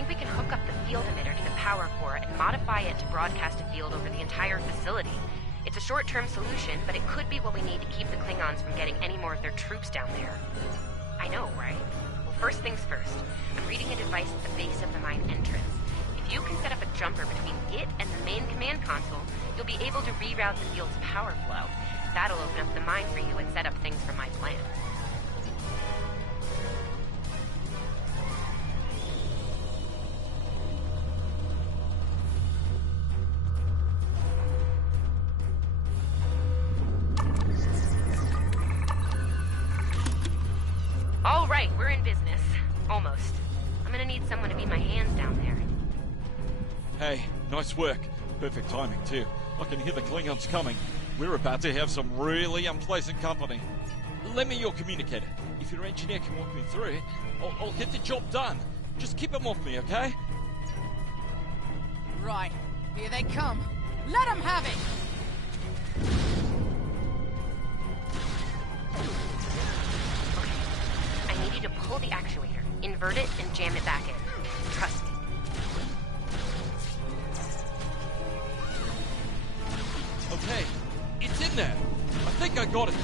think we can hook up the field emitter to the power core and modify it to broadcast a field over the entire facility. It's a short-term solution, but it could be what we need to keep the Klingons from getting any more of their troops down there. I know, right? Well, first things first. I'm reading a device at the base of the mine entrance. If you can set up a jumper between it and the main command console, you'll be able to reroute the field's power flow. That'll open up the mine for you and set up things for my plan. All right, we're in business. Almost. I'm gonna need someone to be my hands down there. Hey, nice work. Perfect timing, too. I can hear the Klingons coming. We're about to have some really unpleasant company. Lend me your communicator. If your engineer can walk me through it, I'll get the job done. Just keep them off me, okay? Right. Here they come. Let them have it! I need you to pull the actuator, invert it, and jam it back in. Trust me. Okay, it's in there. I think I got it.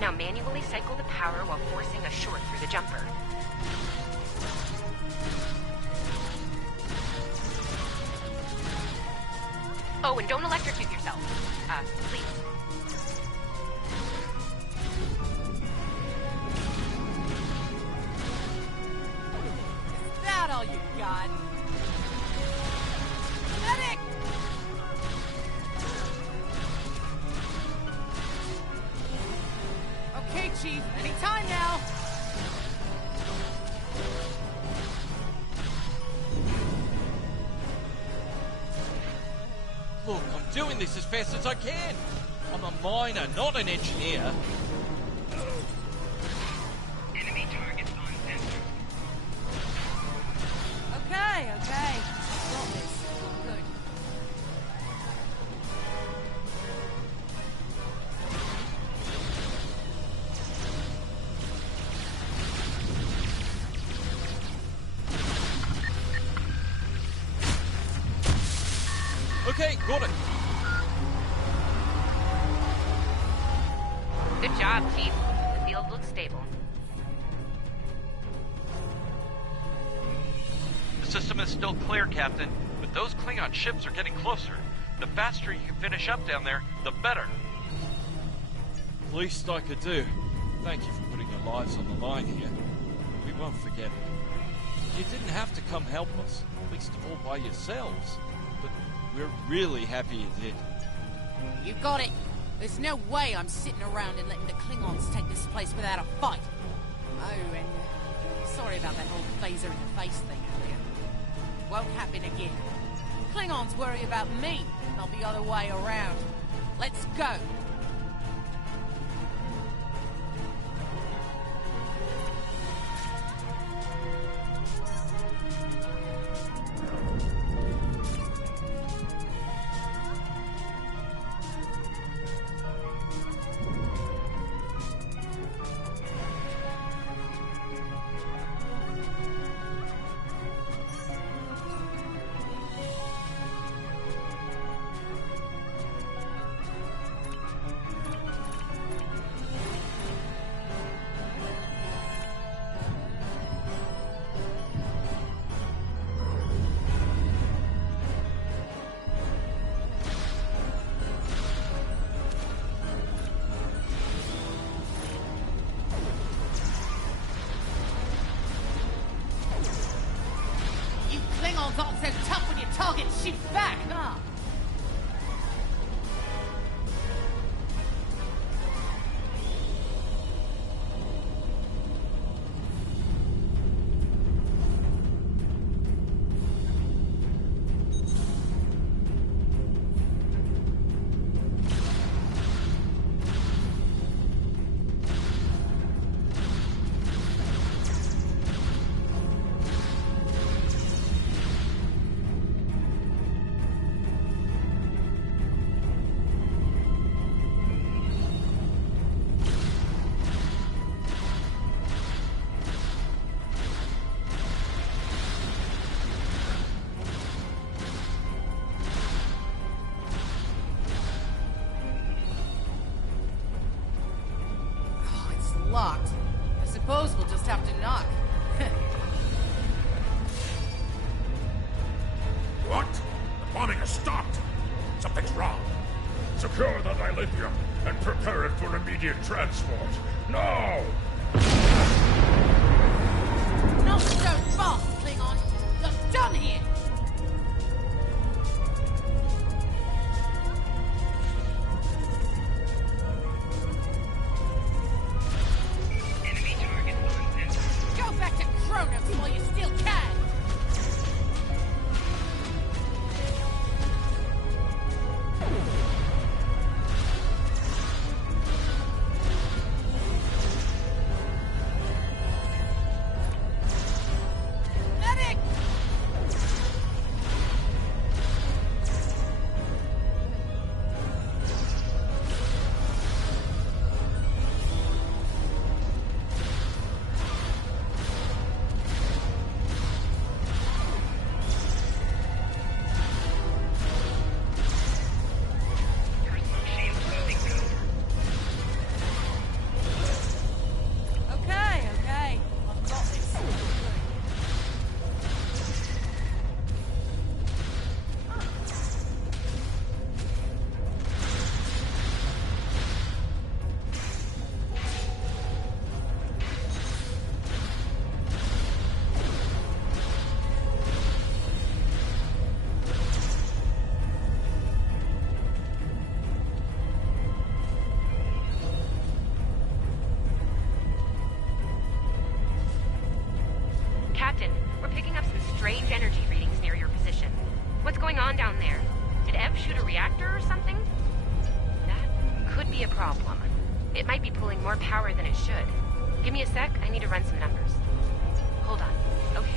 Now manually cycle the power while forcing a short through the jumper. Oh, and don't electrocute yourself. Please. Is that all you got? Medic! Okay, Chief. Anytime now. Look, I'm doing this as fast as I can. I'm a miner, not an engineer. Enemy targets on sensor. Okay. Got this. Good. Okay, got it. Good job, Chief. The field looks stable. The system is still clear, Captain, but those Klingon ships are getting closer. The faster you can finish up down there, the better. Least I could do. Thank you for putting your lives on the line here. We won't forget it. You didn't have to come help us, least of all by yourselves. But we're really happy you did. You got it. There's no way I'm sitting around and letting the Klingons take this place without a fight. Oh, and sorry about that whole phaser in the face thing earlier. Won't happen again. Klingons worry about me, not the other way around. Let's go. locked. I suppose we'll just have to knock. What? The bombing has stopped! Something's wrong. Secure the Dilithium and prepare it for immediate transport. Now! Not so fast, Klingon! You're done here! Go back to Kronos while you still can! Medic! Okay, okay. I've got this. Captain, we're picking up some strange energy readings near your position. What's going on down there? Did Ev shoot a reactor or something? That could be a problem. It might be pulling more power than it should. Give me a sec, I need to run some numbers. Hold on. Okay.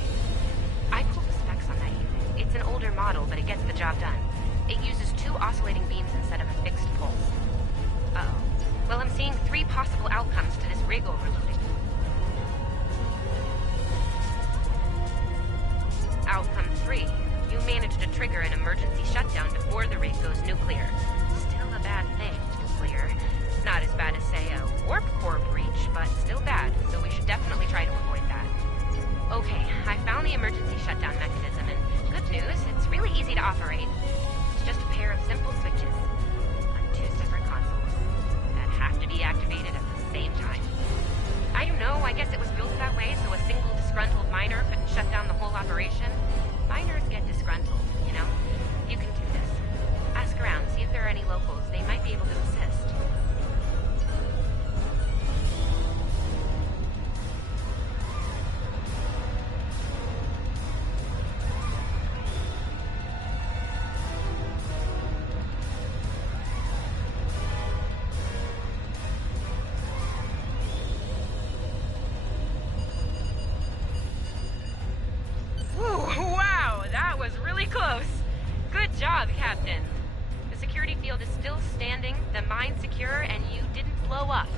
I pulled the specs on that unit. It's an older model, but it gets the job done. It uses 2 oscillating beams instead of a fixed pulse. Uh-oh. Well, I'm seeing 3 possible outcomes to this rig overloading. Outcome 3. You managed to trigger an emergency shutdown before the rig goes nuclear. Still a bad thing to be clear. Not as bad as, say, a warp core breach, but still bad, so we should definitely try to avoid that. Okay, I found the emergency shutdown mechanism, and good news, it's really easy to operate. It's just a pair of simple switches on 2 separate consoles that have to be activated at the same time. I don't know, I guess it was built that way so a single disgruntled miner couldn't shut down the whole operation. Miners get disgruntled, you know? You can do this. Ask around, see if there are any locals. They might be able to assist. Wow, that was really close. Good job, Captain. The security field is still standing, the mine's secure, and you didn't blow up.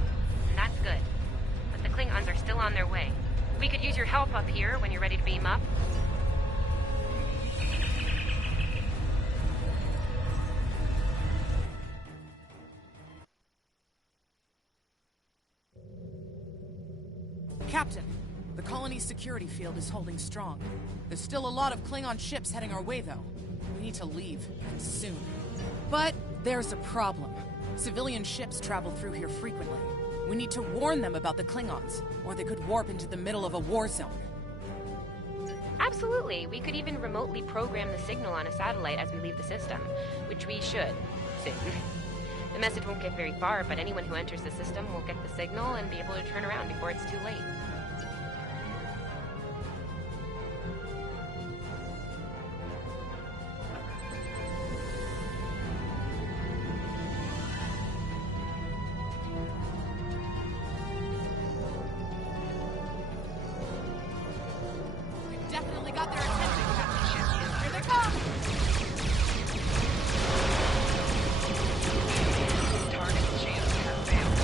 And that's good. But the Klingons are still on their way. We could use your help up here when you're ready to beam up. Captain, the colony's security field is holding strong. There's still a lot of Klingon ships heading our way, though. We need to leave, and soon. But there's a problem. Civilian ships travel through here frequently. We need to warn them about the Klingons, or they could warp into the middle of a war zone. Absolutely. We could even remotely program the signal on a satellite as we leave the system, which we should soon. The message won't get very far, but anyone who enters the system will get the signal and be able to turn around before it's too late. We've definitely got their attention, Captain. Here they come! Target jam has failed.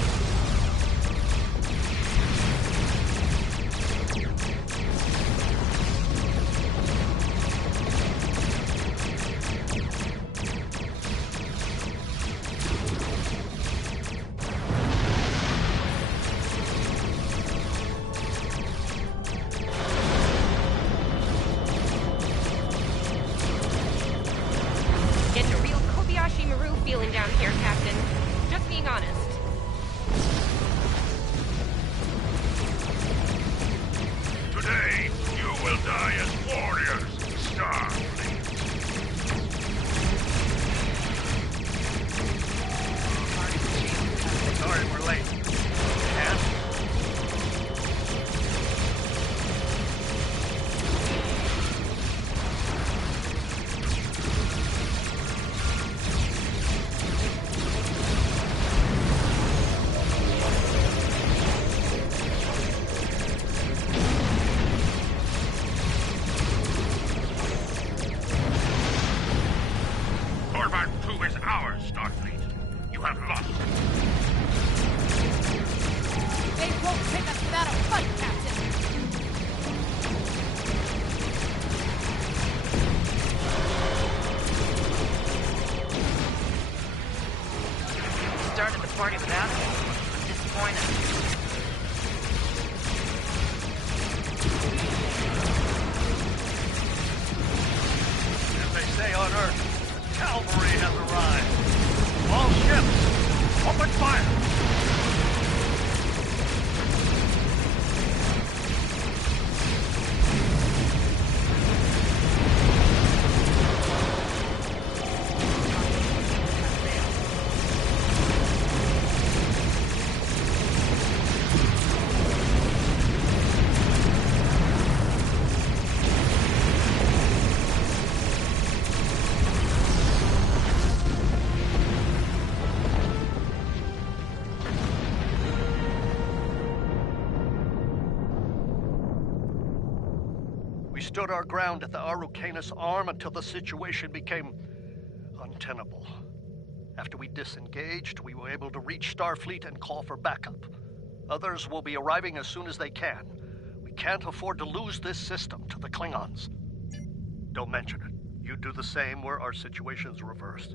stood our ground at the Araucanus Arm until the situation became untenable. After we disengaged, we were able to reach Starfleet and call for backup. Others will be arriving as soon as they can. We can't afford to lose this system to the Klingons. Don't mention it. You do the same where our situation's reversed.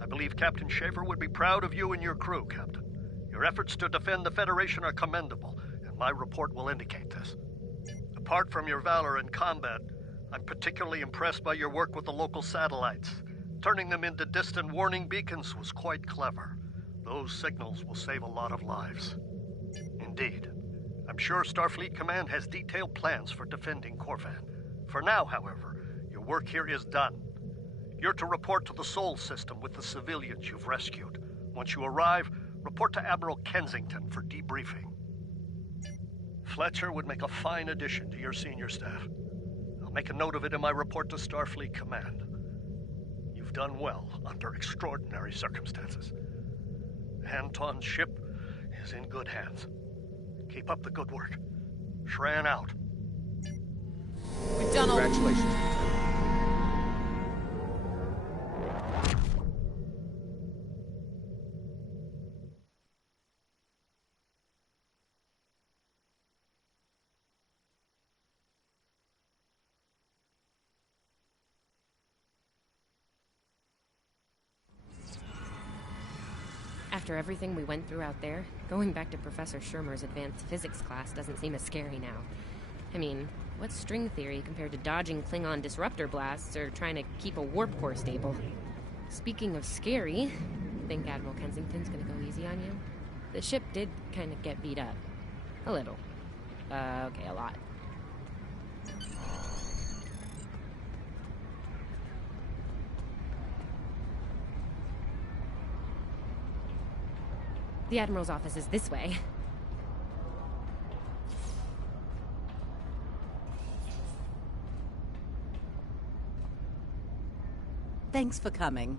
I believe Captain Schaefer would be proud of you and your crew, Captain. Your efforts to defend the Federation are commendable, and my report will indicate this. Apart from your valor in combat, I'm particularly impressed by your work with the local satellites. Turning them into distant warning beacons was quite clever. Those signals will save a lot of lives. Indeed. I'm sure Starfleet Command has detailed plans for defending Corvan. For now, however, your work here is done. You're to report to the Sol system with the civilians you've rescued. Once you arrive, report to Admiral Kensington for debriefing. Fletcher would make a fine addition to your senior staff. I'll make a note of it in my report to Starfleet Command. You've done well under extraordinary circumstances. Anton's ship is in good hands. Keep up the good work. Shran out. We've done all... Congratulations. After everything we went through out there, going back to Professor Schirmer's advanced physics class doesn't seem as scary now. I mean, what's string theory compared to dodging Klingon disruptor blasts or trying to keep a warp core stable? Speaking of scary, think Admiral Kensington's gonna go easy on you? The ship did kind of get beat up. A little. Okay, a lot. The Admiral's office is this way. Thanks for coming.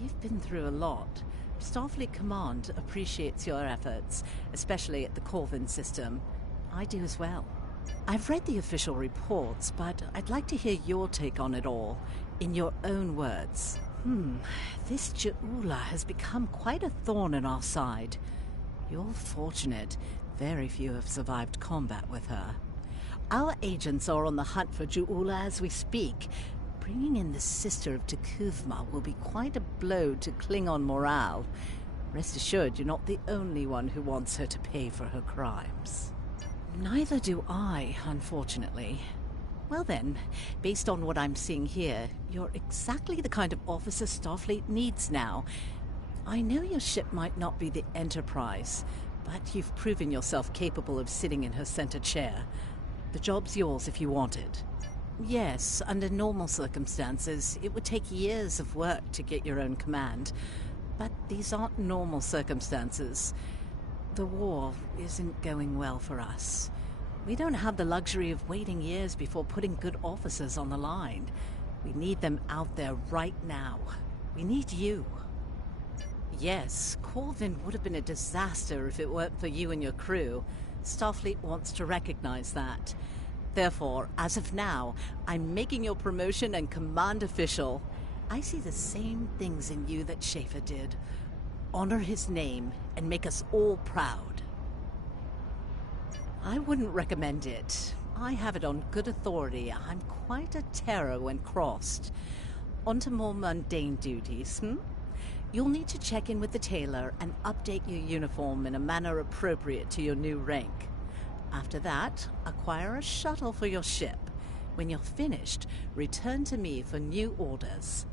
You've been through a lot. Starfleet Command appreciates your efforts, especially at the Corvan system. I do as well. I've read the official reports, but I'd like to hear your take on it all, in your own words. This Ju'ula has become quite a thorn in our side. You're fortunate. Very few have survived combat with her. Our agents are on the hunt for Ju'ula as we speak. Bringing in the sister of T'Kuvma will be quite a blow to Klingon morale. Rest assured, you're not the only one who wants her to pay for her crimes. Neither do I, unfortunately. Well then, based on what I'm seeing here, you're exactly the kind of officer Starfleet needs now. I know your ship might not be the Enterprise, but you've proven yourself capable of sitting in her center chair. The job's yours if you want it. Yes, under normal circumstances, it would take years of work to get your own command. But these aren't normal circumstances. The war isn't going well for us. We don't have the luxury of waiting years before putting good officers on the line. We need them out there right now. We need you. Yes, Corvan would have been a disaster if it weren't for you and your crew. Starfleet wants to recognize that. Therefore, as of now, I'm making your promotion and command official. I see the same things in you that Schaefer did. Honor his name and make us all proud. I wouldn't recommend it. I have it on good authority. I'm quite a terror when crossed. On to more mundane duties, You'll need to check in with the tailor and update your uniform in a manner appropriate to your new rank. After that, acquire a shuttle for your ship. When you're finished, return to me for new orders.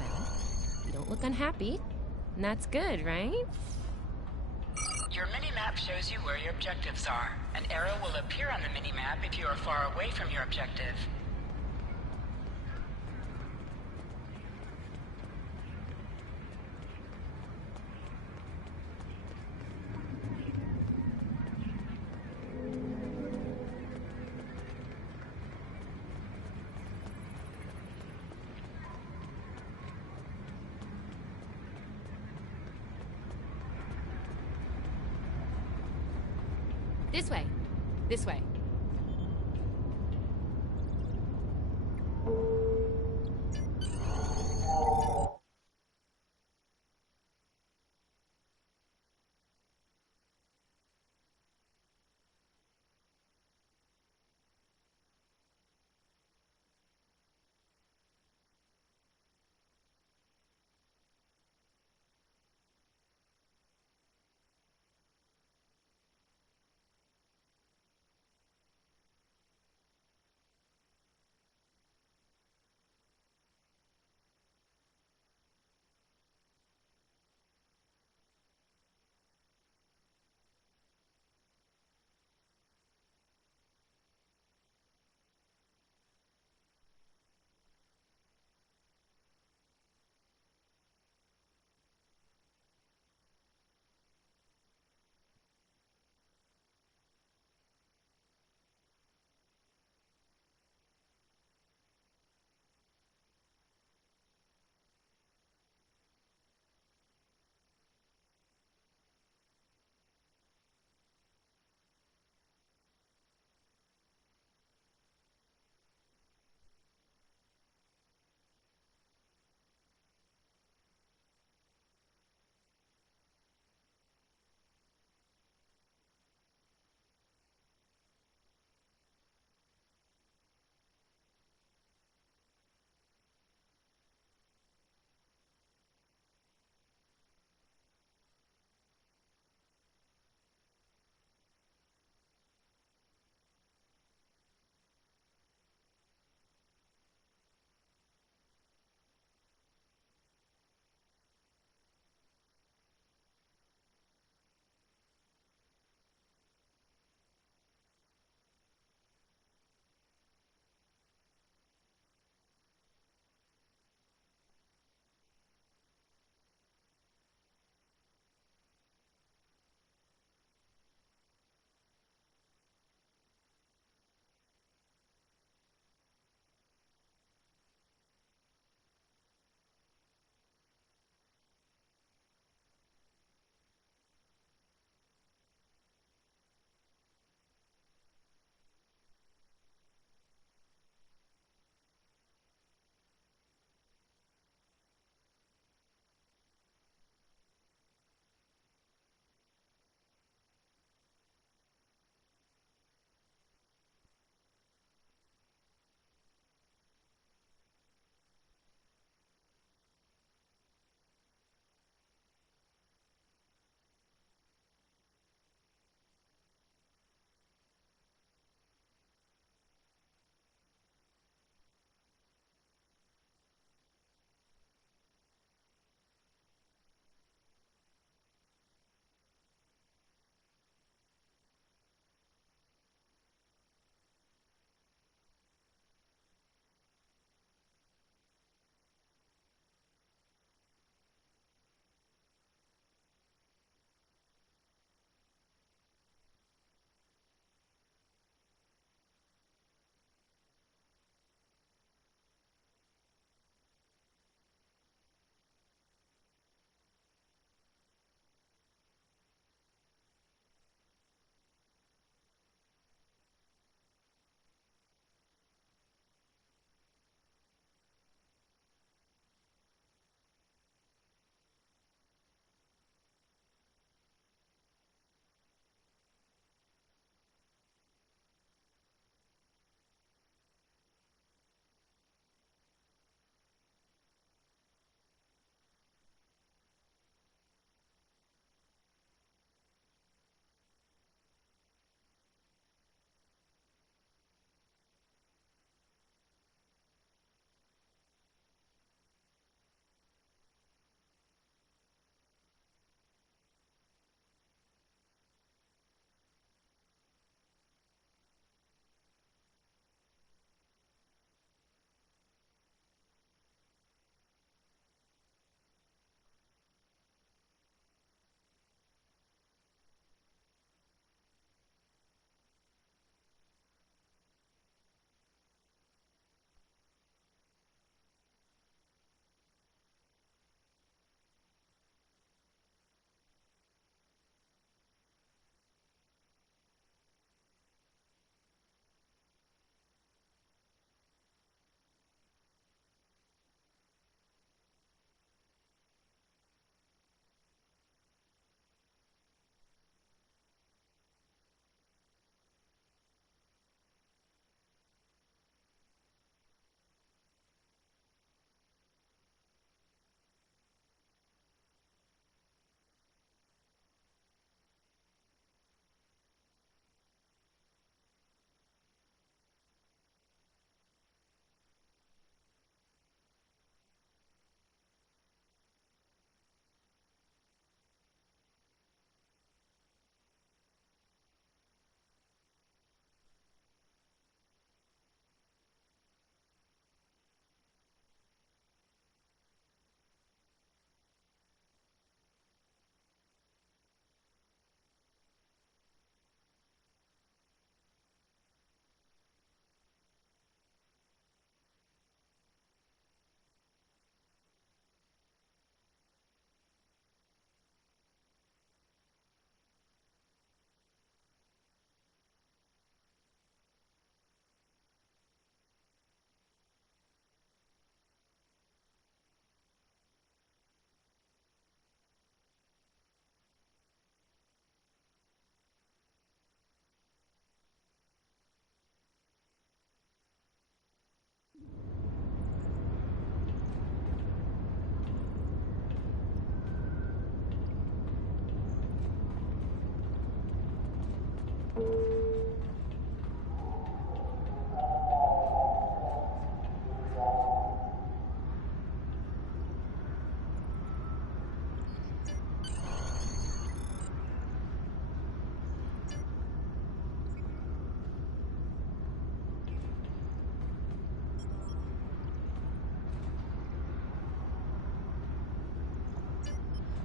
Well, you don't look unhappy. And that's good, right? Your mini-map shows you where your objectives are. An arrow will appear on the mini-map if you are far away from your objective. This way. This way.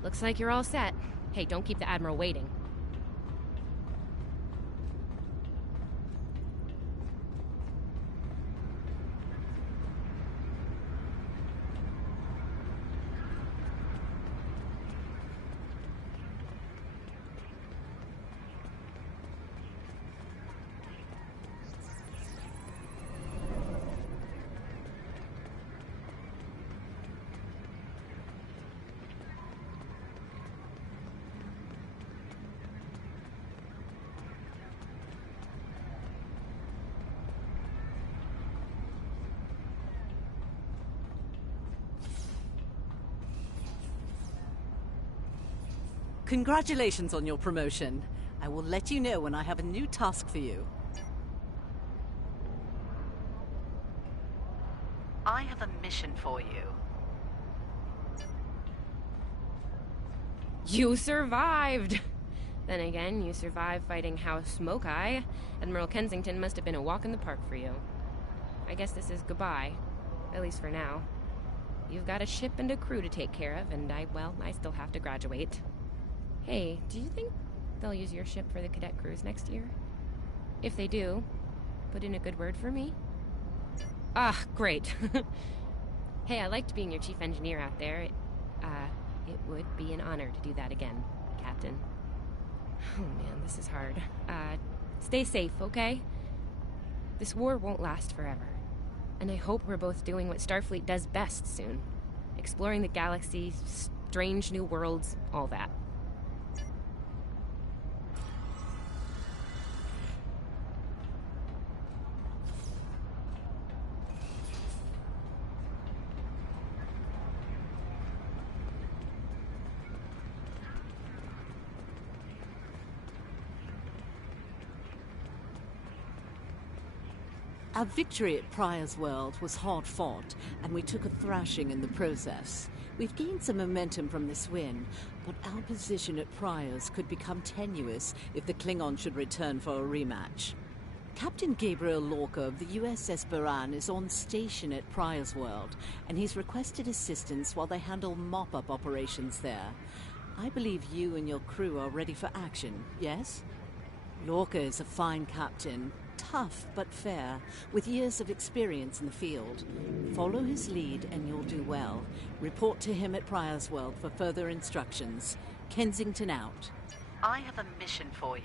Looks like you're all set. Hey, don't keep the Admiral waiting. Congratulations on your promotion. I will let you know when I have a new task for you. I have a mission for you. You survived! Then again, you survived fighting House Smoke-Eye. Admiral Kensington must have been a walk in the park for you. I guess this is goodbye. At least for now. You've got a ship and a crew to take care of, and I still have to graduate. Hey, do you think they'll use your ship for the cadet cruise next year? If they do, put in a good word for me. Ah, great. Hey, I liked being your chief engineer out there. It would be an honor to do that again, Captain. Oh man, this is hard. Stay safe, okay? This war won't last forever. And I hope we're both doing what Starfleet does best soon. Exploring the galaxy, strange new worlds, all that. Our victory at Pryor's World was hard fought, and we took a thrashing in the process. We've gained some momentum from this win, but our position at Pryor's could become tenuous if the Klingon should return for a rematch. Captain Gabriel Lorca of the USS Buran is on station at Pryor's World, and he's requested assistance while they handle mop-up operations there. I believe you and your crew are ready for action, yes? Lorca is a fine captain, tough but fair, with years of experience in the field. Follow his lead and you'll do well. Report to him at Pryor's World for further instructions. Kensington out. I have a mission for you.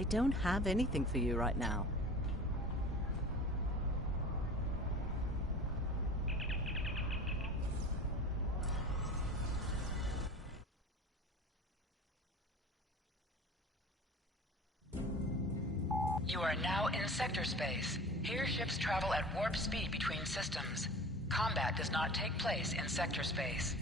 I don't have anything for you right now. You are now in sector space. Here, ships travel at warp speed between systems. Combat does not take place in sector space.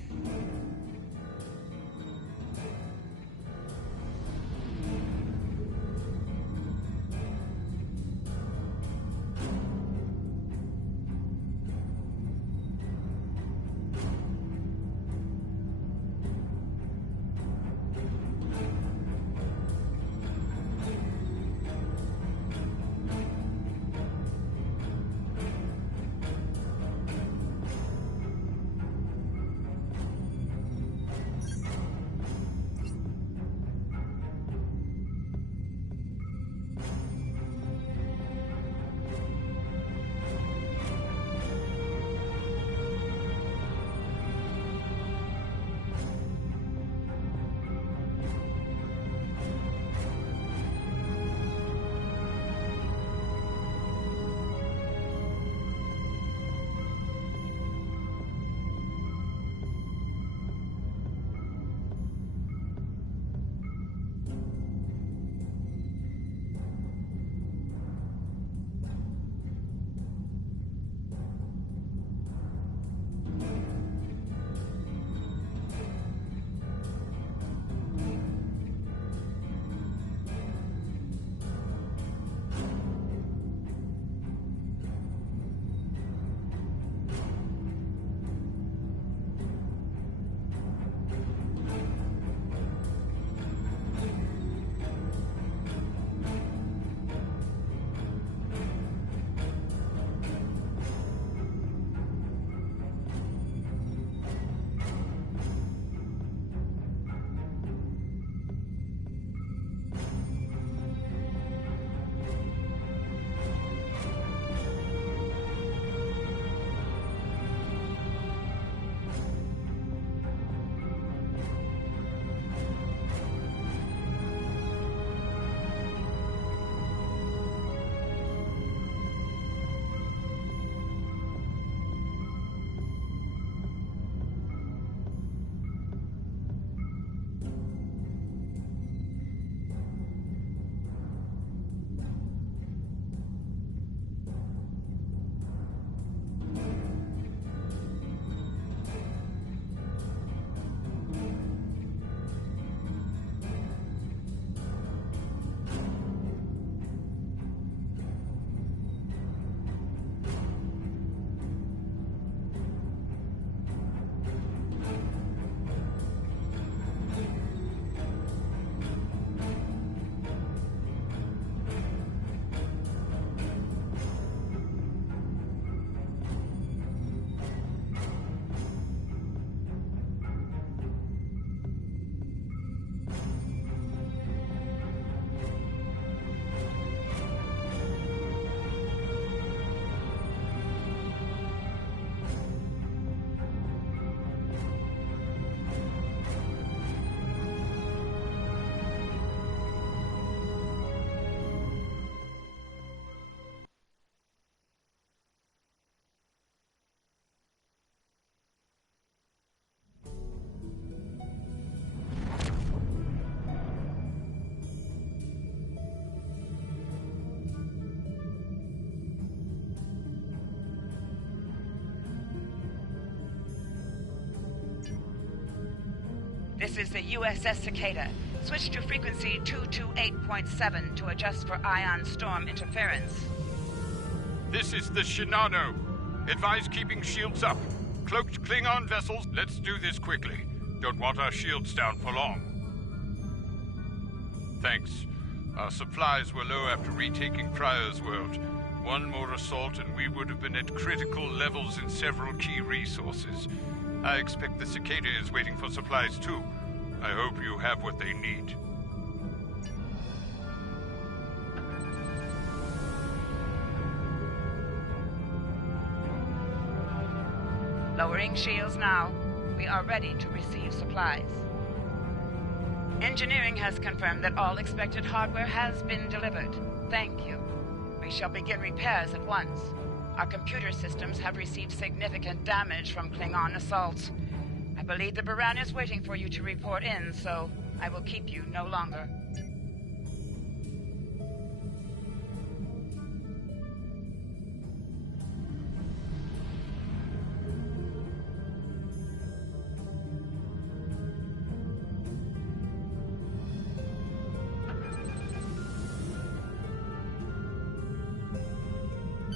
This is the USS Cicada. Switch to frequency 228.7 to adjust for ion storm interference. This is the Shinano. Advise keeping shields up. Cloaked Klingon vessels, let's do this quickly. Don't want our shields down for long. Thanks. Our supplies were low after retaking Pryor's world. One more assault and we would have been at critical levels in several key resources. I expect the Cicada is waiting for supplies too. I hope you have what they need. Lowering shields now. We are ready to receive supplies. Engineering has confirmed that all expected hardware has been delivered. Thank you. We shall begin repairs at once. Our computer systems have received significant damage from Klingon assaults. I believe the Baran is waiting for you to report in, so I will keep you no longer.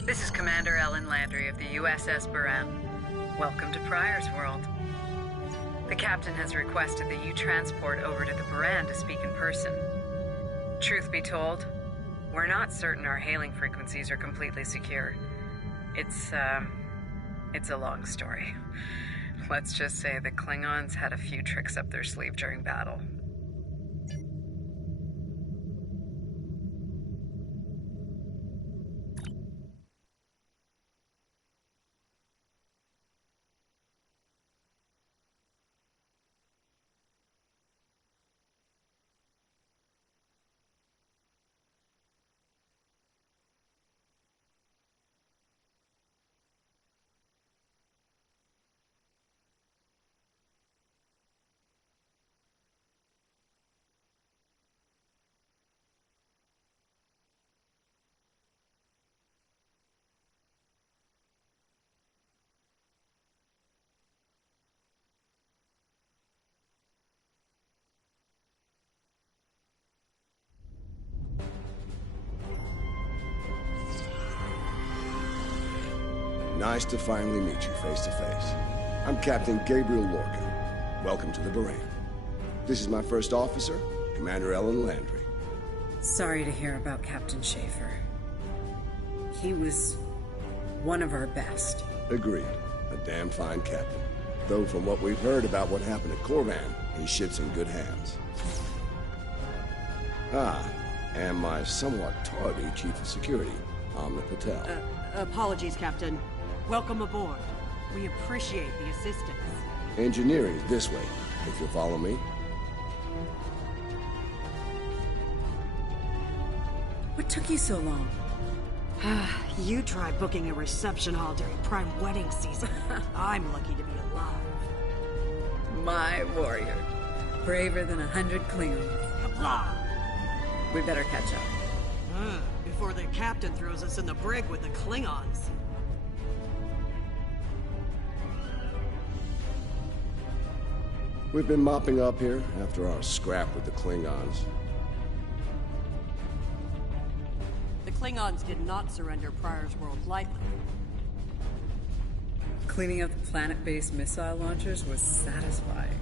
This is Commander Ellen Landry of the USS Baran. Welcome to Pryor's World. The captain has requested that you transport over to the Baran to speak in person. Truth be told, we're not certain our hailing frequencies are completely secure. It's a long story. Let's just say the Klingons had a few tricks up their sleeve during battle. Nice to finally meet you face to face. I'm Captain Gabriel Lorcan. Welcome to the Baran. This is my first officer, Commander Ellen Landry. Sorry to hear about Captain Schaefer. He was one of our best. Agreed. A damn fine captain. Though from what we've heard about what happened at Korvan, his ship's in good hands. And my somewhat tardy Chief of Security, Amna Patel. Apologies, Captain. Welcome aboard. We appreciate the assistance. Engineering's this way, if you'll follow me. What took you so long? You try booking a reception hall during prime wedding season. I'm lucky to be alive. My warrior. Braver than 100 Klingons. Blah. We better catch up. Before the captain throws us in the brig with the Klingons. We've been mopping up here after our scrap with the Klingons. The Klingons did not surrender Pryor's World lightly. Cleaning up the planet-based missile launchers was satisfying.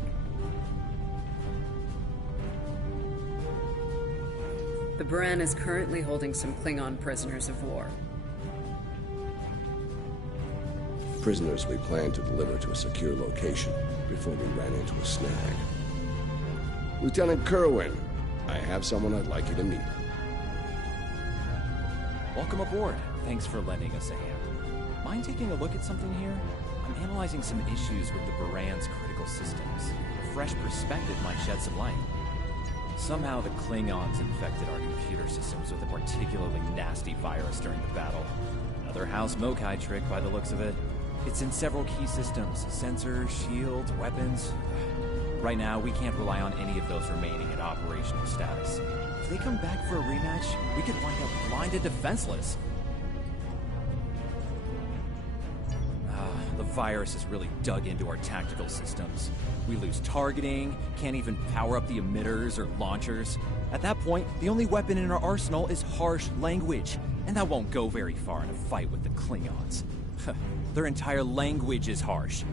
The Baran is currently holding some Klingon prisoners of war. Prisoners we plan to deliver to a secure location before we ran into a snag. Lieutenant Kerwin, I have someone I'd like you to meet. Welcome aboard. Thanks for lending us a hand. Mind taking a look at something here? I'm analyzing some issues with the Baran's critical systems. A fresh perspective might shed some light. Somehow the Klingons infected our computer systems with a particularly nasty virus during the battle. Another House Mokai trick by the looks of it. It's in several key systems. Sensors, shields, weapons. Right now, we can't rely on any of those remaining at operational status. If they come back for a rematch, we could wind up blind and defenseless. The virus has really dug into our tactical systems. We lose targeting, can't even power up the emitters or launchers. At that point, the only weapon in our arsenal is harsh language, and that won't go very far in a fight with the Klingons. Their entire language is harsh.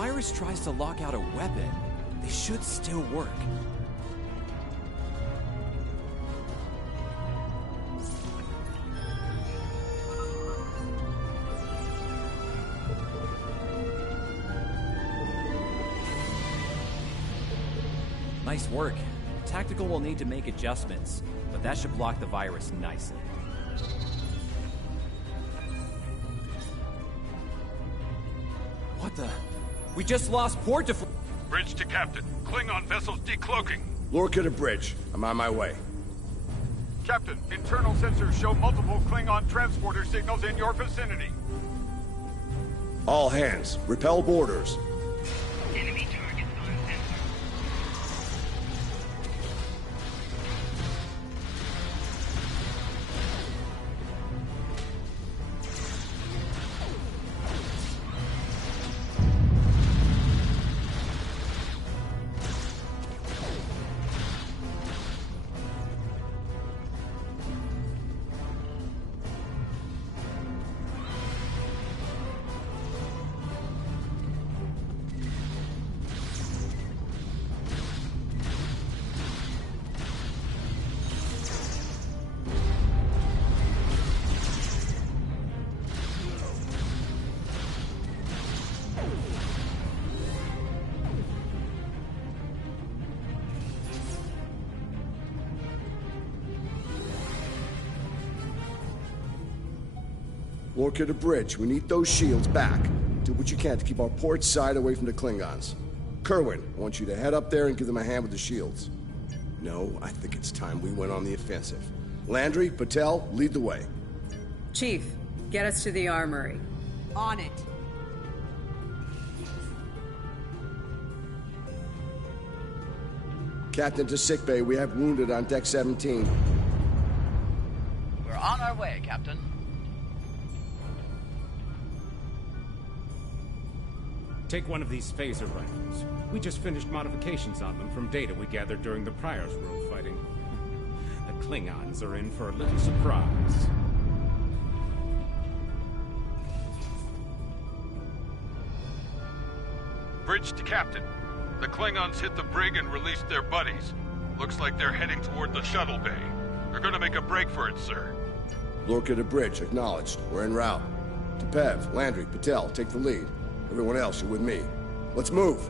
virus tries to lock out a weapon, they should still work. Nice work. Tactical will need to make adjustments, but that should block the virus nicely. What the? We just lost port to... Bridge to Captain. Klingon vessels decloaking. Lorca to bridge. I'm on my way. Captain, internal sensors show multiple Klingon transporter signals in your vicinity. All hands, repel boarders. Enemy targets on sensor. Lorca to bridge. We need those shields back. Do what you can to keep our port side away from the Klingons. Kerwin, I want you to head up there and give them a hand with the shields. No, I think it's time we went on the offensive. Landry, Patel, lead the way. Chief, get us to the armory. On it. Captain to sickbay. We have wounded on deck 17. We're on our way, Captain. Take one of these phaser rifles. We just finished modifications on them from data we gathered during the Prior's World fighting. The Klingons are in for a little surprise. Bridge to Captain. The Klingons hit the brig and released their buddies. Looks like they're heading toward the shuttle bay. They're gonna make a break for it, sir. Lorca to bridge. Acknowledged. We're en route. Tepev, Landry, Patel, take the lead. Everyone else, you're with me. Let's move.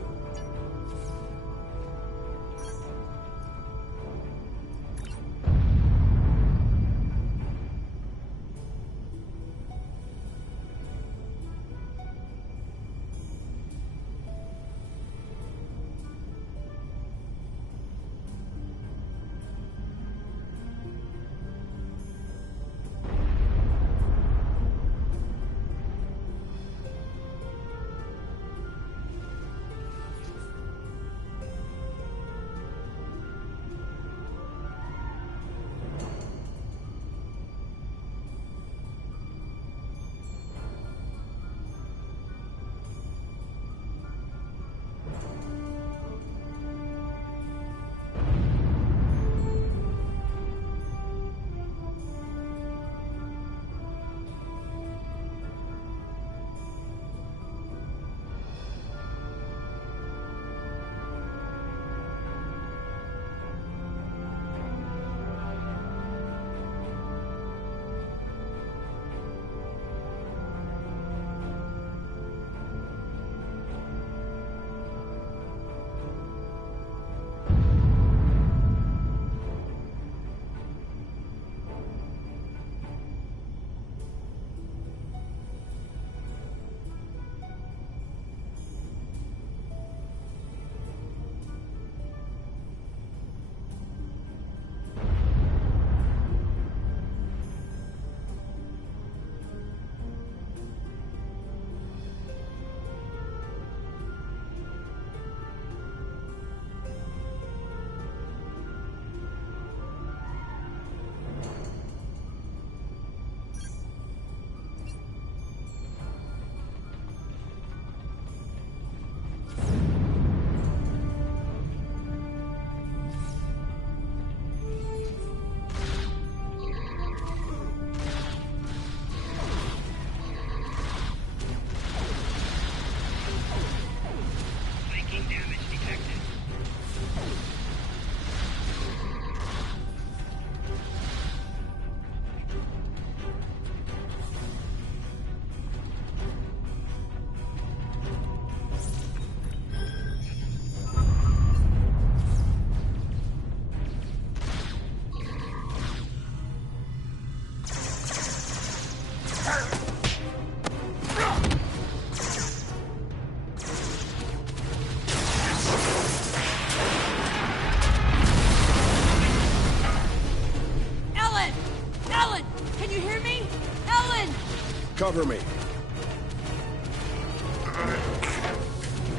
Cover me.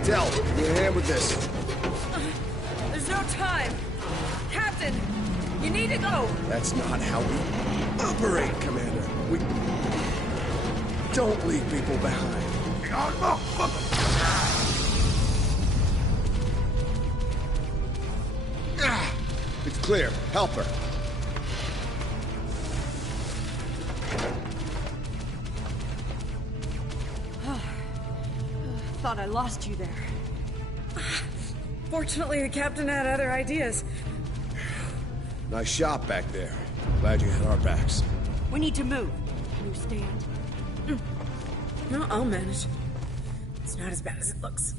Del, need a hand with this. There's no time. Captain, you need to go. That's not how we operate, Commander. We don't leave people behind. It's clear. Help her. Thought I lost you there. Fortunately, the captain had other ideas. Nice shot back there. Glad you had our backs. We need to move. Can you stand? No, I'll manage. It's not as bad as it looks.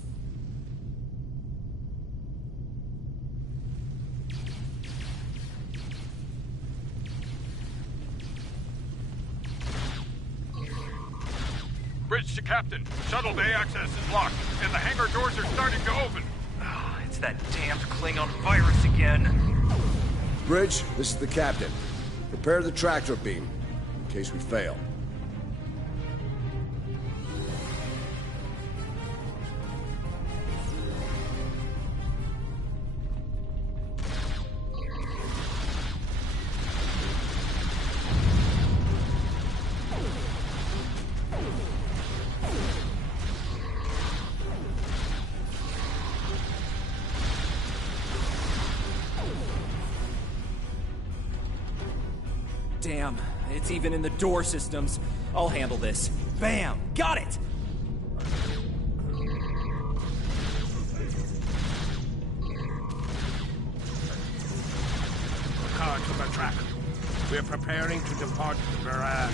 Bridge to Captain. Shuttle bay access is locked, and the hangar doors are starting to open. Oh, it's that damned Klingon virus again. Bridge, this is the captain. Prepare the tractor beam, in case we fail. Damn, it's even in the door systems. I'll handle this. Bam! Got it! Car to the track. We're preparing to depart Varan.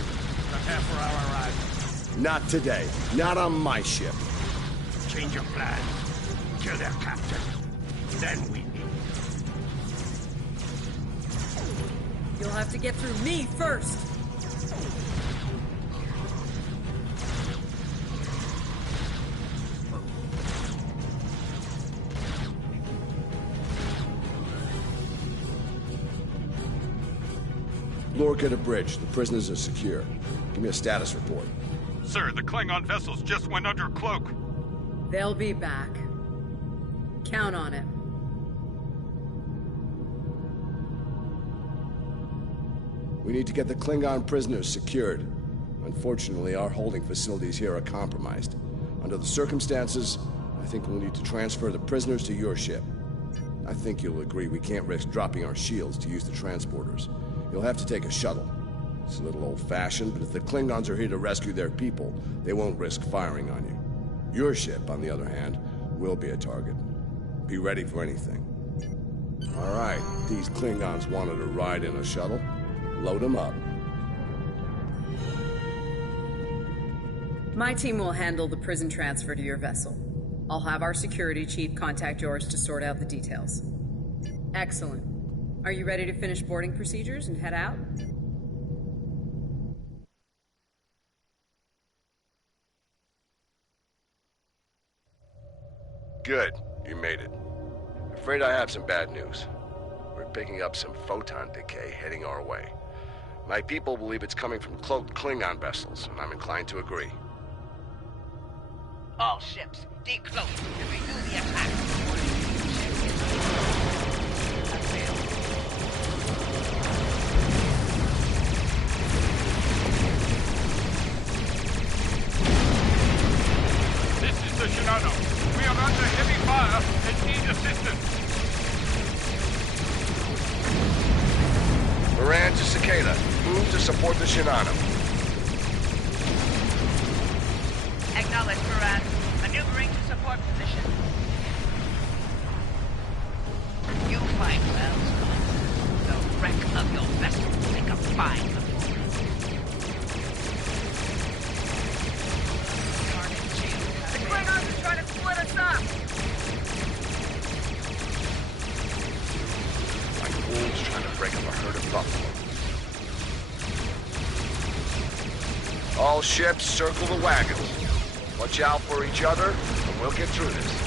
Prepare for our arrival. Not today. Not on my ship. Change your plan. Kill their captain. Then we meet. You'll have to get through me first. Lorca to bridge. The prisoners are secure. Give me a status report. Sir, the Klingon vessels just went under cloak. They'll be back. Count on it. We need to get the Klingon prisoners secured. Unfortunately, our holding facilities here are compromised. Under the circumstances, I think we'll need to transfer the prisoners to your ship. I think you'll agree we can't risk dropping our shields to use the transporters. You'll have to take a shuttle. It's a little old-fashioned, but if the Klingons are here to rescue their people, they won't risk firing on you. Your ship, on the other hand, will be a target. Be ready for anything. All right, these Klingons wanted to ride in a shuttle. Load them up. My team will handle the prison transfer to your vessel. I'll have our security chief contact yours to sort out the details. Excellent. Are you ready to finish boarding procedures and head out? Good. You made it. Afraid I have some bad news. We're picking up some photon decay heading our way. My people believe it's coming from cloaked Klingon vessels, and I'm inclined to agree. All ships, decloak and renew the attack. This is the Shinano. We are under heavy fire and need assistance. Varan to Cicada. Move to support the Shinano. Acknowledge, Varan. Maneuvering to support position. You fight well, Scott. The wreck of your vessel will make a fine performance. The Klingons are trying to split us up! Like wolves trying to break up a herd of buffalo. All ships, circle the wagons. Watch out for each other, and we'll get through this.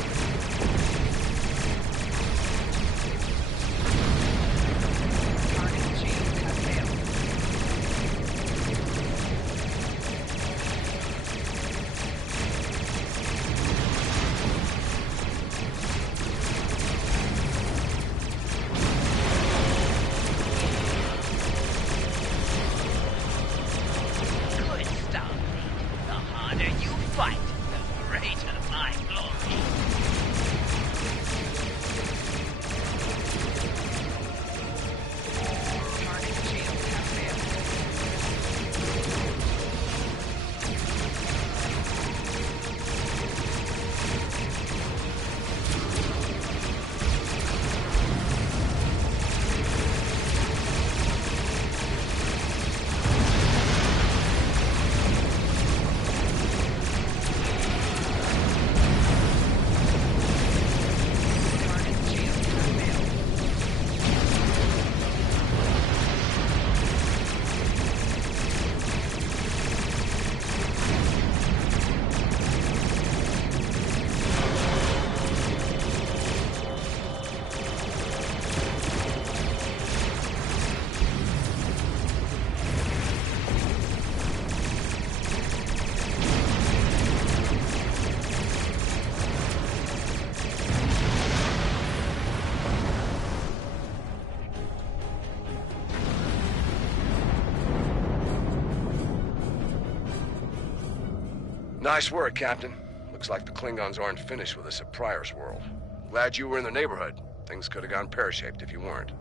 Nice work, Captain. Looks like the Klingons aren't finished with us at Pryor's World. Glad you were in the neighborhood. Things could have gone pear-shaped if you weren't.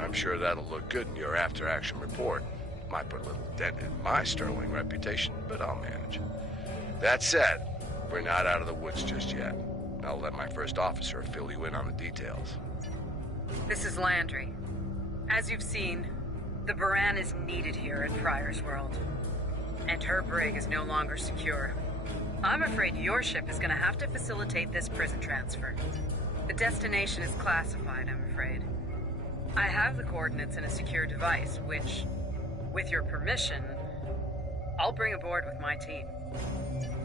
I'm sure that'll look good in your after-action report. Might put a little dent in my sterling reputation, but I'll manage. That said, we're not out of the woods just yet. I'll let my first officer fill you in on the details. This is Landry. As you've seen, the Baran is needed here at Pryor's World. And her brig is no longer secure. I'm afraid your ship is gonna have to facilitate this prison transfer. The destination is classified, I'm afraid. I have the coordinates in a secure device, which, with your permission, I'll bring aboard with my team.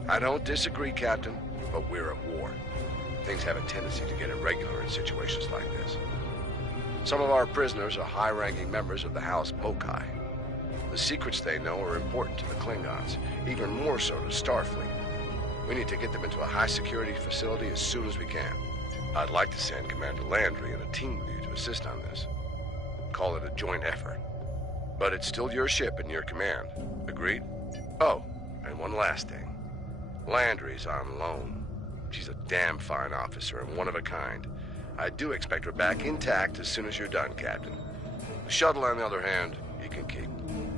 I don't disagree, Captain, but we're at war. Things have a tendency to get irregular in situations like this. Some of our prisoners are high-ranking members of the House Bokai. The secrets they know are important to the Klingons, even more so to Starfleet. We need to get them into a high-security facility as soon as we can. I'd like to send Commander Landry and a team with you to assist on this. Call it a joint effort. But it's still your ship and your command. Agreed? Oh, and one last thing. Landry's on loan. She's a damn fine officer and one of a kind. I do expect her back intact as soon as you're done, Captain. The shuttle, on the other hand, you can keep.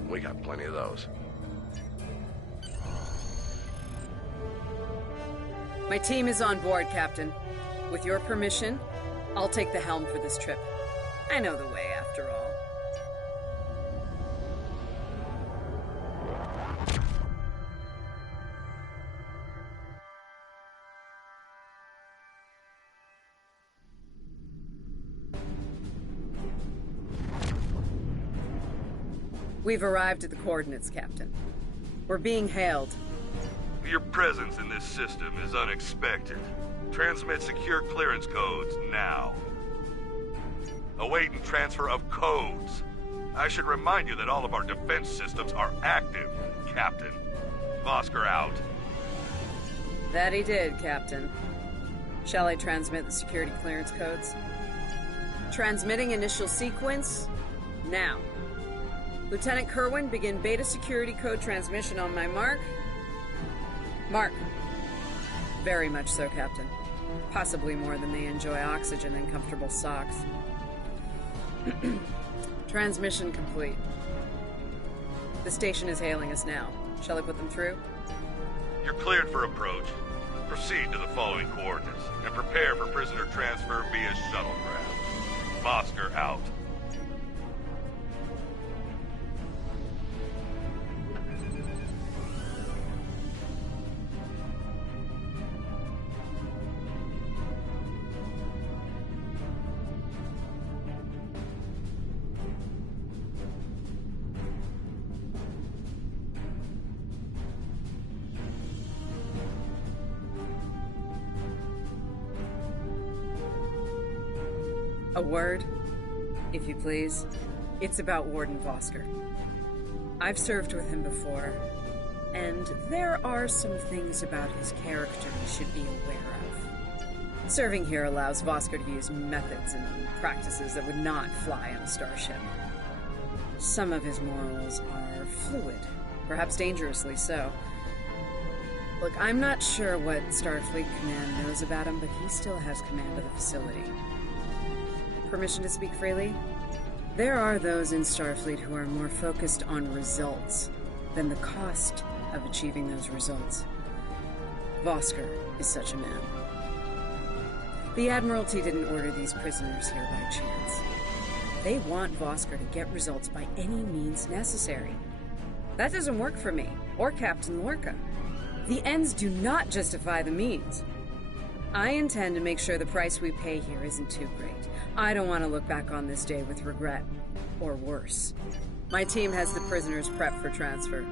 We got plenty of those. My team is on board, Captain. With your permission, I'll take the helm for this trip. I know the way, after all. We've arrived at the coordinates, Captain. We're being hailed. Your presence in this system is unexpected. Transmit secure clearance codes now. Awaiting transfer of codes. I should remind you that all of our defense systems are active, Captain. Vosker out. That he did, Captain. Shall I transmit the security clearance codes? Transmitting initial sequence, now. Lieutenant Kerwin, begin beta security code transmission on my mark. Mark. Very much so, Captain. Possibly more than they enjoy oxygen and comfortable socks. Transmission complete. The station is hailing us now. Shall I put them through? You're cleared for approach. Proceed to the following coordinates and prepare for prisoner transfer via shuttlecraft. Vosker out. A word, if you please. It's about Warden Vosker. I've served with him before, and there are some things about his character you should be aware of. Serving here allows Vosker to use methods and practices that would not fly on a starship. Some of his morals are fluid, perhaps dangerously so. Look, I'm not sure what Starfleet Command knows about him, but he still has command of the facility. Permission to speak freely? There are those in Starfleet who are more focused on results than the cost of achieving those results. Vosker is such a man. The Admiralty didn't order these prisoners here by chance. They want Vosker to get results by any means necessary. That doesn't work for me, or Captain Lorca. The ends do not justify the means. I intend to make sure the price we pay here isn't too great. I don't want to look back on this day with regret, or worse. My team has the prisoners prepped for transfer.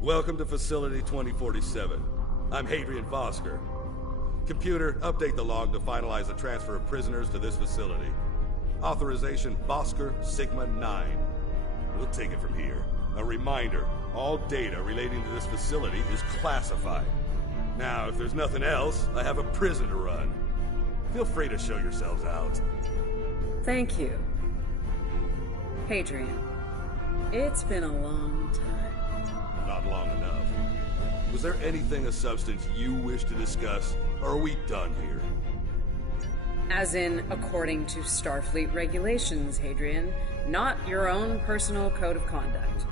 Welcome to Facility 2047. I'm Hadrian Vosker. Computer, update the log to finalize the transfer of prisoners to this facility. Authorization Vosker Sigma 9. We'll take it from here. A reminder, all data relating to this facility is classified. Now, if there's nothing else, I have a prison to run. Feel free to show yourselves out. Thank you. Hadrian, it's been a long time. Not long enough. Was there anything of substance you wish to discuss, or are we done here? As in, according to Starfleet regulations, Hadrian, not your own personal code of conduct.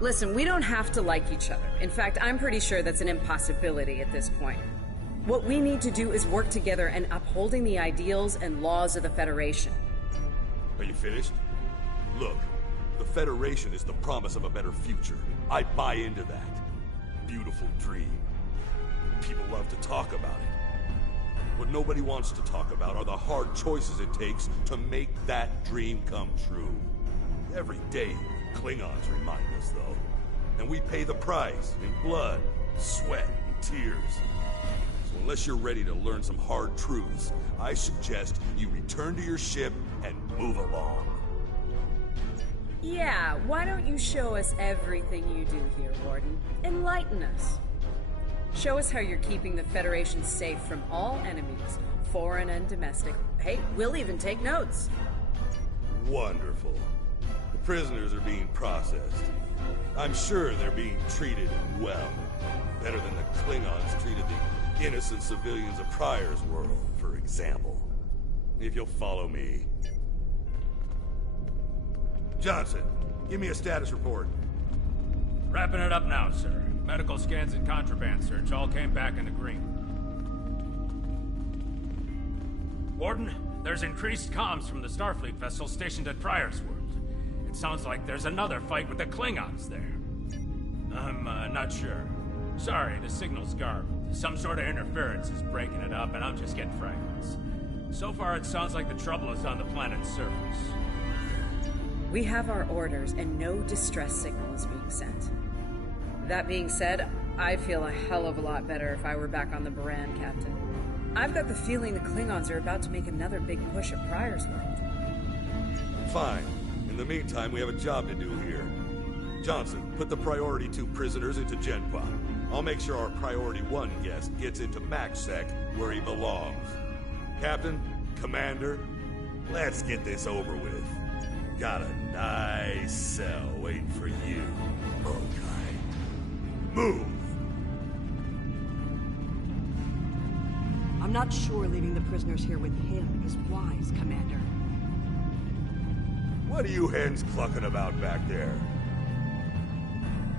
Listen, we don't have to like each other. In fact, I'm pretty sure that's an impossibility at this point. What we need to do is work together in upholding the ideals and laws of the Federation. Are you finished? Look, the Federation is the promise of a better future. I buy into that. Beautiful dream. People love to talk about it. What nobody wants to talk about are the hard choices it takes to make that dream come true. Every day, Klingons remind us, though. And we pay the price in blood, sweat, and tears. So unless you're ready to learn some hard truths, I suggest you return to your ship and move along. Yeah, why don't you show us everything you do here, Warden? Enlighten us. Show us how you're keeping the Federation safe from all enemies, foreign and domestic. Hey, we'll even take notes. Wonderful. The prisoners are being processed. I'm sure they're being treated well. Better than the Klingons treated the innocent civilians of Pryor's world, for example. If you'll follow me. Johnson, give me a status report. Wrapping it up now, sir. Medical scans and contraband search all came back in the green. Warden, there's increased comms from the Starfleet vessel stationed at Pryor's world. It sounds like there's another fight with the Klingons there. I'm not sure. Sorry, the signal's garbled. Some sort of interference is breaking it up, and I'm just getting fragments. So far, it sounds like the trouble is on the planet's surface. We have our orders, and no distress signal is being sent. That being said, I feel a hell of a lot better if I were back on the Baran, Captain. I've got the feeling the Klingons are about to make another big push at Pryor's world. Fine. In the meantime, we have a job to do here. Johnson, put the Priority 2 prisoners into Genpa. I'll make sure our Priority 1 guest gets into MaxSec, where he belongs. Captain, Commander, let's get this over with. Got a nice cell waiting for you, Mokai. Move! I'm not sure leaving the prisoners here with him is wise, Commander. What are you hens clucking about back there?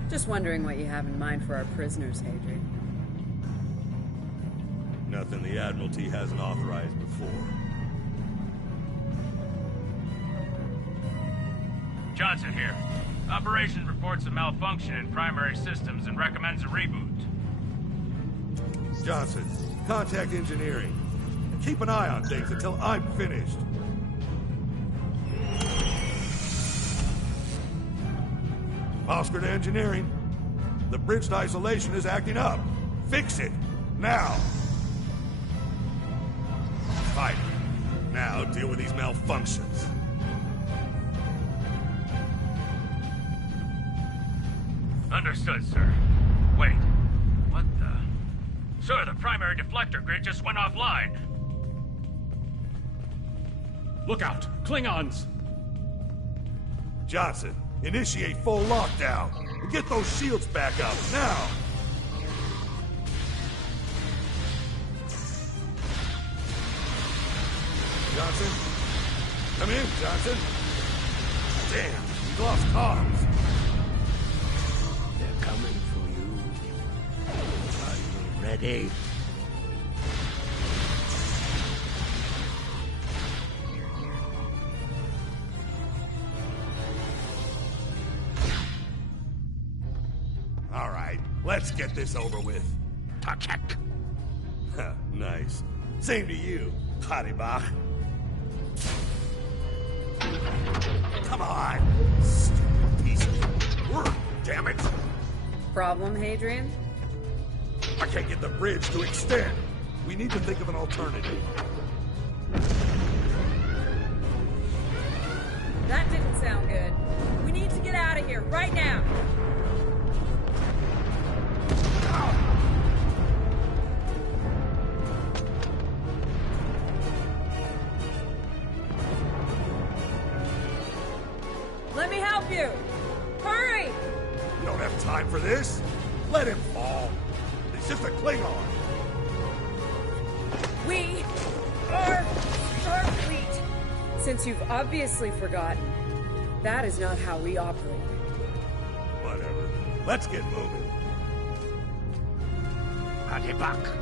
Just wondering what you have in mind for our prisoners, Hadrian. Nothing the Admiralty hasn't authorized before. Johnson here. Operation reports a malfunction in primary systems and recommends a reboot. Johnson, contact engineering. And keep an eye on things until I'm finished. Oscar to engineering. The bridge isolation is acting up. Fix it. Now. Fine. Now deal with these malfunctions. Understood, sir. Wait. What the... Sir, the primary deflector grid just went offline. Look out! Klingons! Johnson, initiate full lockdown. And get those shields back up, now! Johnson? Come in, Johnson. Damn, we lost comms. They're coming for you. Are you ready? All right, let's get this over with. Touch it. Nice. Same to you, Haribach. Come on! Stupid piece of work, damn it! Problem, Hadrian? I can't get the bridge to extend. We need to think of an alternative. That didn't sound good. We need to get out of here, right now! Let me help you! Hurry! We don't have time for this. Let him fall. He's just a Klingon. We are Starfleet! Since you've obviously forgotten, that is not how we operate. Whatever. Let's get moving. Hadibak.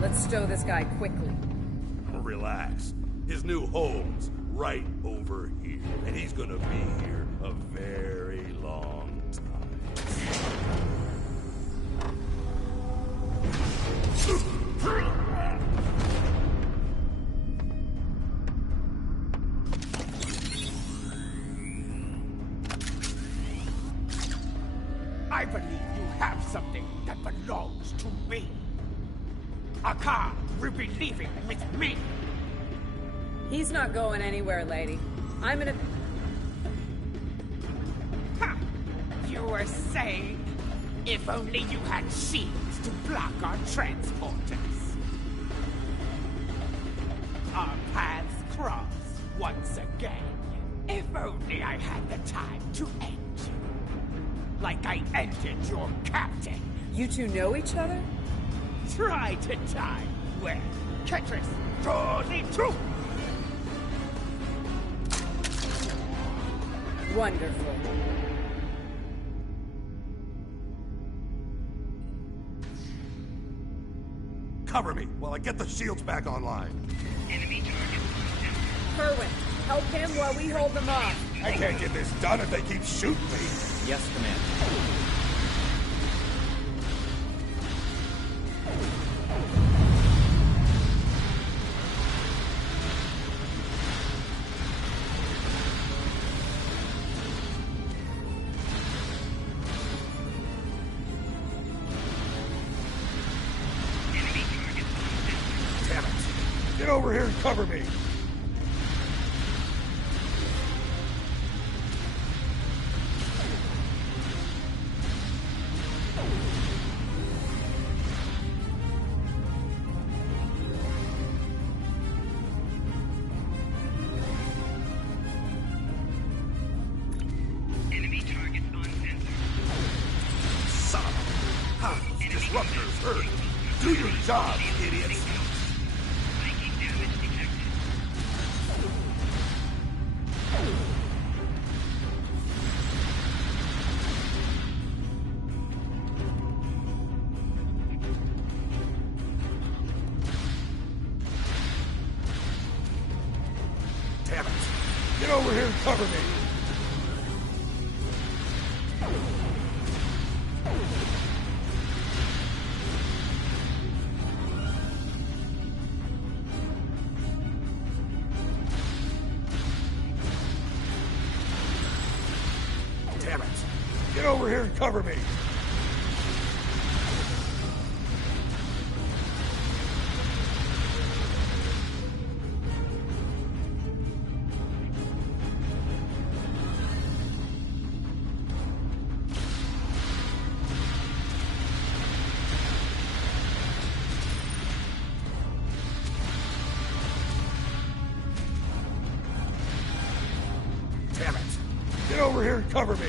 Let's stow this guy quickly. Relax. His new home's right over here. And he's gonna be here a very long I believe you have something that belongs to me. Akar will be leaving with me. He's not going anywhere, lady. I'm gonna... Ha! You were saying, if only you had shields to block our transporters. Our paths cross once again. If only I had the time to end you. Like I ended your captain. You two know each other? Try to die well. Ketris, draw the truth! Wonderful. Cover me while I get the shields back online. Enemy target. Kerwin, help him while we hold them off. I can't get this done if they keep shooting me. Yes, Commander. Damn it! Get over here and cover me! Enemy target on center. Son of a... Huh, disruptors hurt. Do your job, idiots! Viking damage detected. over here and cover me! Damn it! Get over here and cover me! Damn it! Get over here and cover me!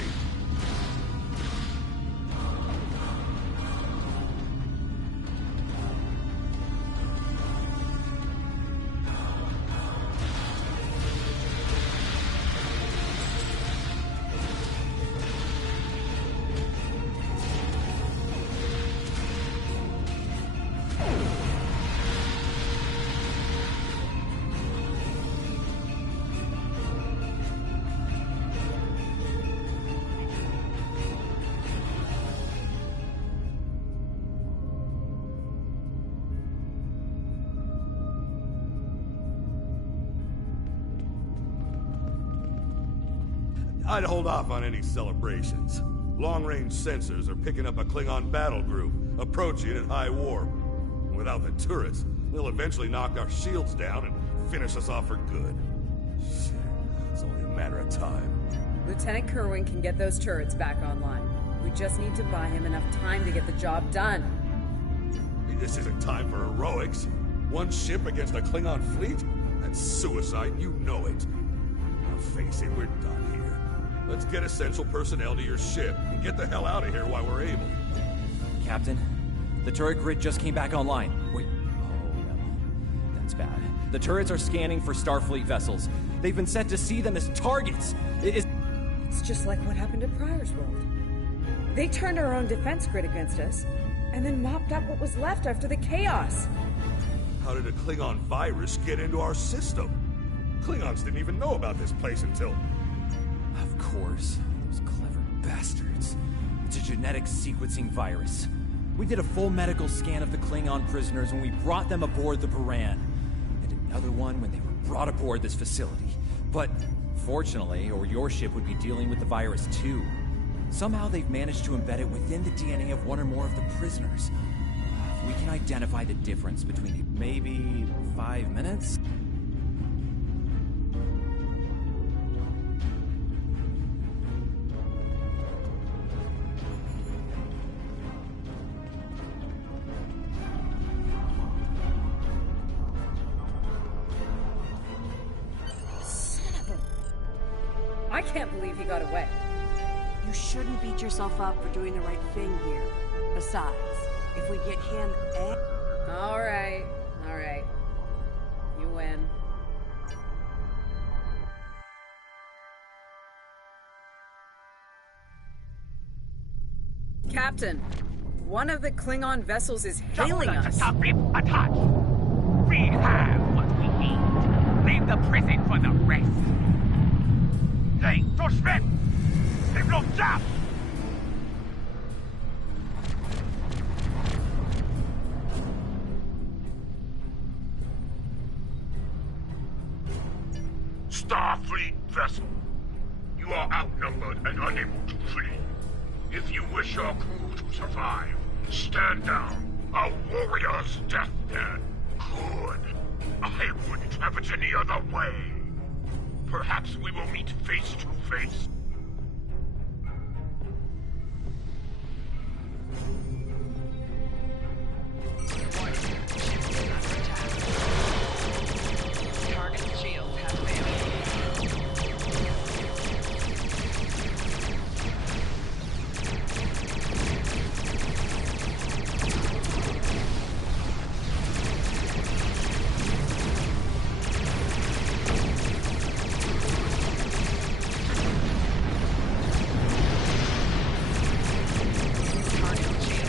I'd hold off on any celebrations. Long-range sensors are picking up a Klingon battle group, approaching at high warp. And without the turrets, they'll eventually knock our shields down and finish us off for good. Shit, it's only a matter of time. Lieutenant Kerwin can get those turrets back online. We just need to buy him enough time to get the job done. This isn't time for heroics. One ship against a Klingon fleet? That's suicide, you know it. Now face it, we're done here. Let's get essential personnel to your ship and get the hell out of here while we're able. Captain, the turret grid just came back online. Wait, oh no, that's bad. The turrets are scanning for Starfleet vessels. They've been set to see them as targets. It's just like what happened at Pryor's World. They turned our own defense grid against us, and then mopped up what was left after the chaos. How did a Klingon virus get into our system? Klingons didn't even know about this place until... Of course. Those clever bastards. It's a genetic sequencing virus. We did a full medical scan of the Klingon prisoners when we brought them aboard the Buran, and another one when they were brought aboard this facility. But fortunately, or your ship would be dealing with the virus too. Somehow they've managed to embed it within the DNA of one or more of the prisoners. If we can identify the difference between maybe 5 minutes? I can't believe he got away. You shouldn't beat yourself up for doing the right thing here. Besides, if we get him and... All right. You win. Captain, one of the Klingon vessels is hailing us. Attack! We have what we need. Leave the prison for the rest. Hey, Schmidt! Signal stop! Starfleet vessel. You are outnumbered and unable to flee. If you wish your crew to survive, stand down. A warrior's deathbed. Good. I wouldn't have it any other way. Perhaps we will meet face to face. Target shields have failed. Target shields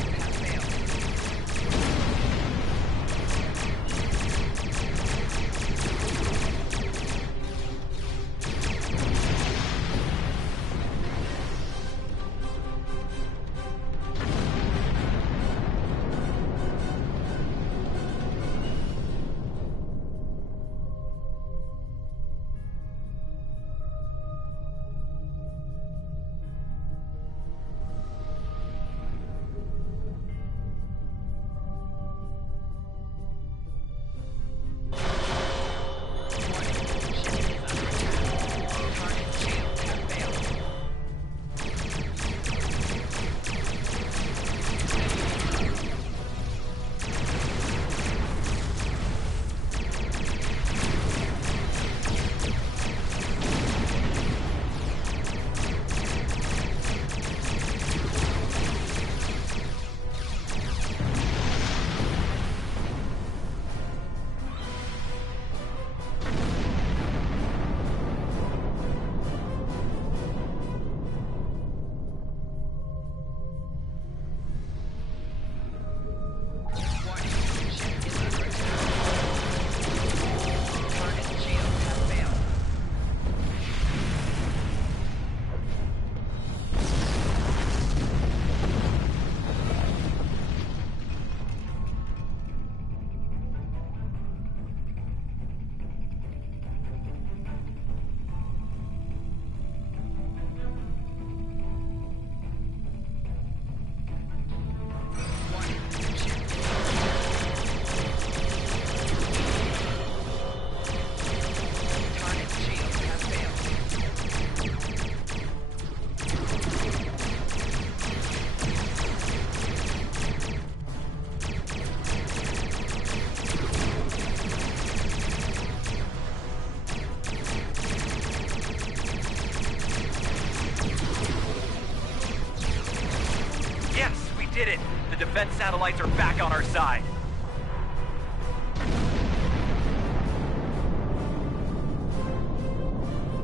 satellites are back on our side.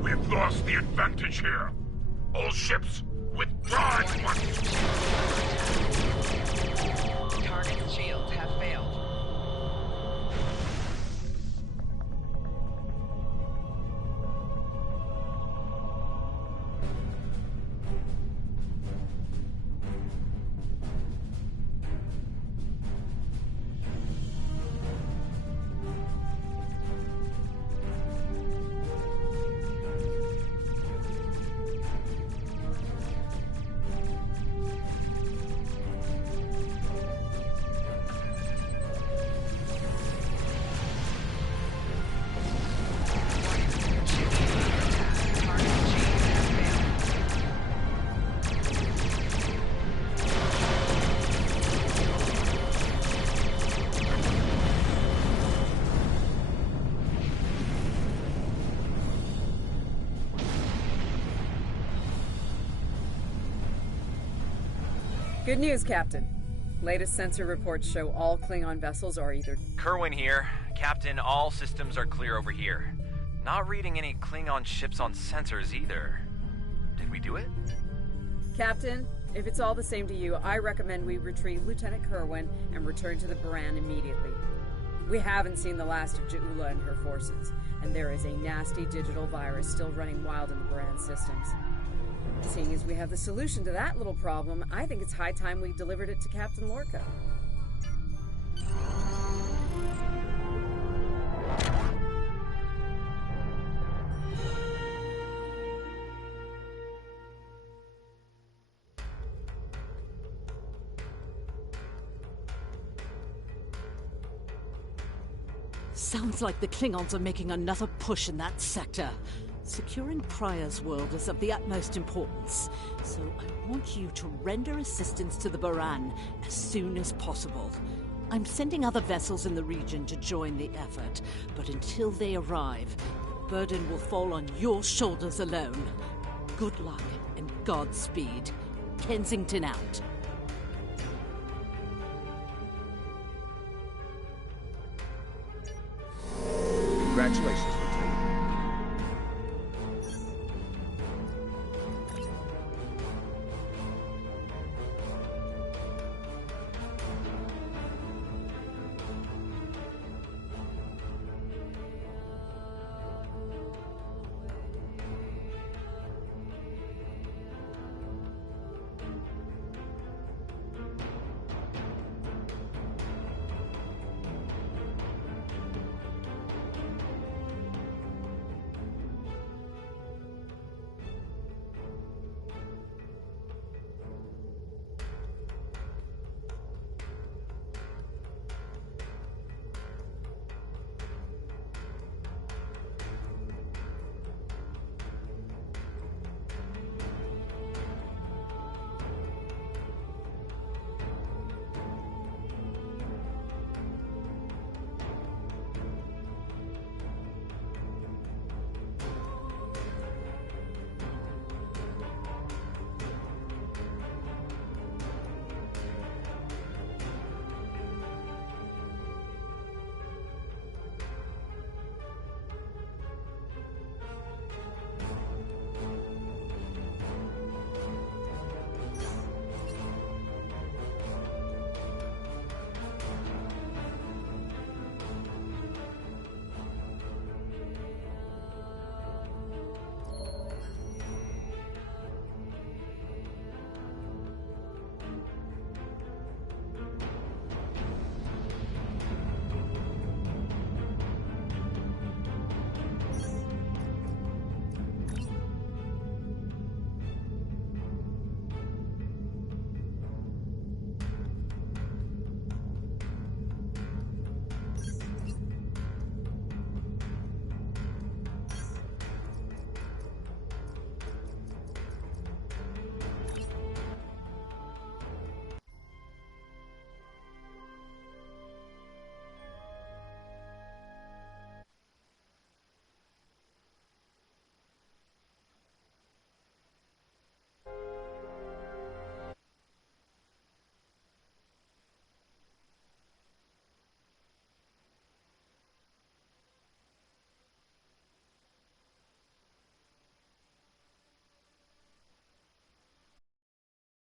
We've lost the advantage here. All ships, withdraw at once! Target's shields have failed. Good news, Captain. Latest sensor reports show all Klingon vessels are either... Kerwin here. Captain, all systems are clear over here. Not reading any Klingon ships on sensors either. Did we do it? Captain, if it's all the same to you, I recommend we retrieve Lieutenant Kerwin and return to the Baran immediately. We haven't seen the last of Ja'ula and her forces, and there is a nasty digital virus still running wild in the Baran systems. Seeing as we have the solution to that little problem, I think it's high time we delivered it to Captain Lorca. Sounds like the Klingons are making another push in that sector. Securing Prior's world is of the utmost importance, so I want you to render assistance to the Baran as soon as possible. I'm sending other vessels in the region to join the effort, but until they arrive, the burden will fall on your shoulders alone. Good luck and Godspeed. Kensington out. Congratulations.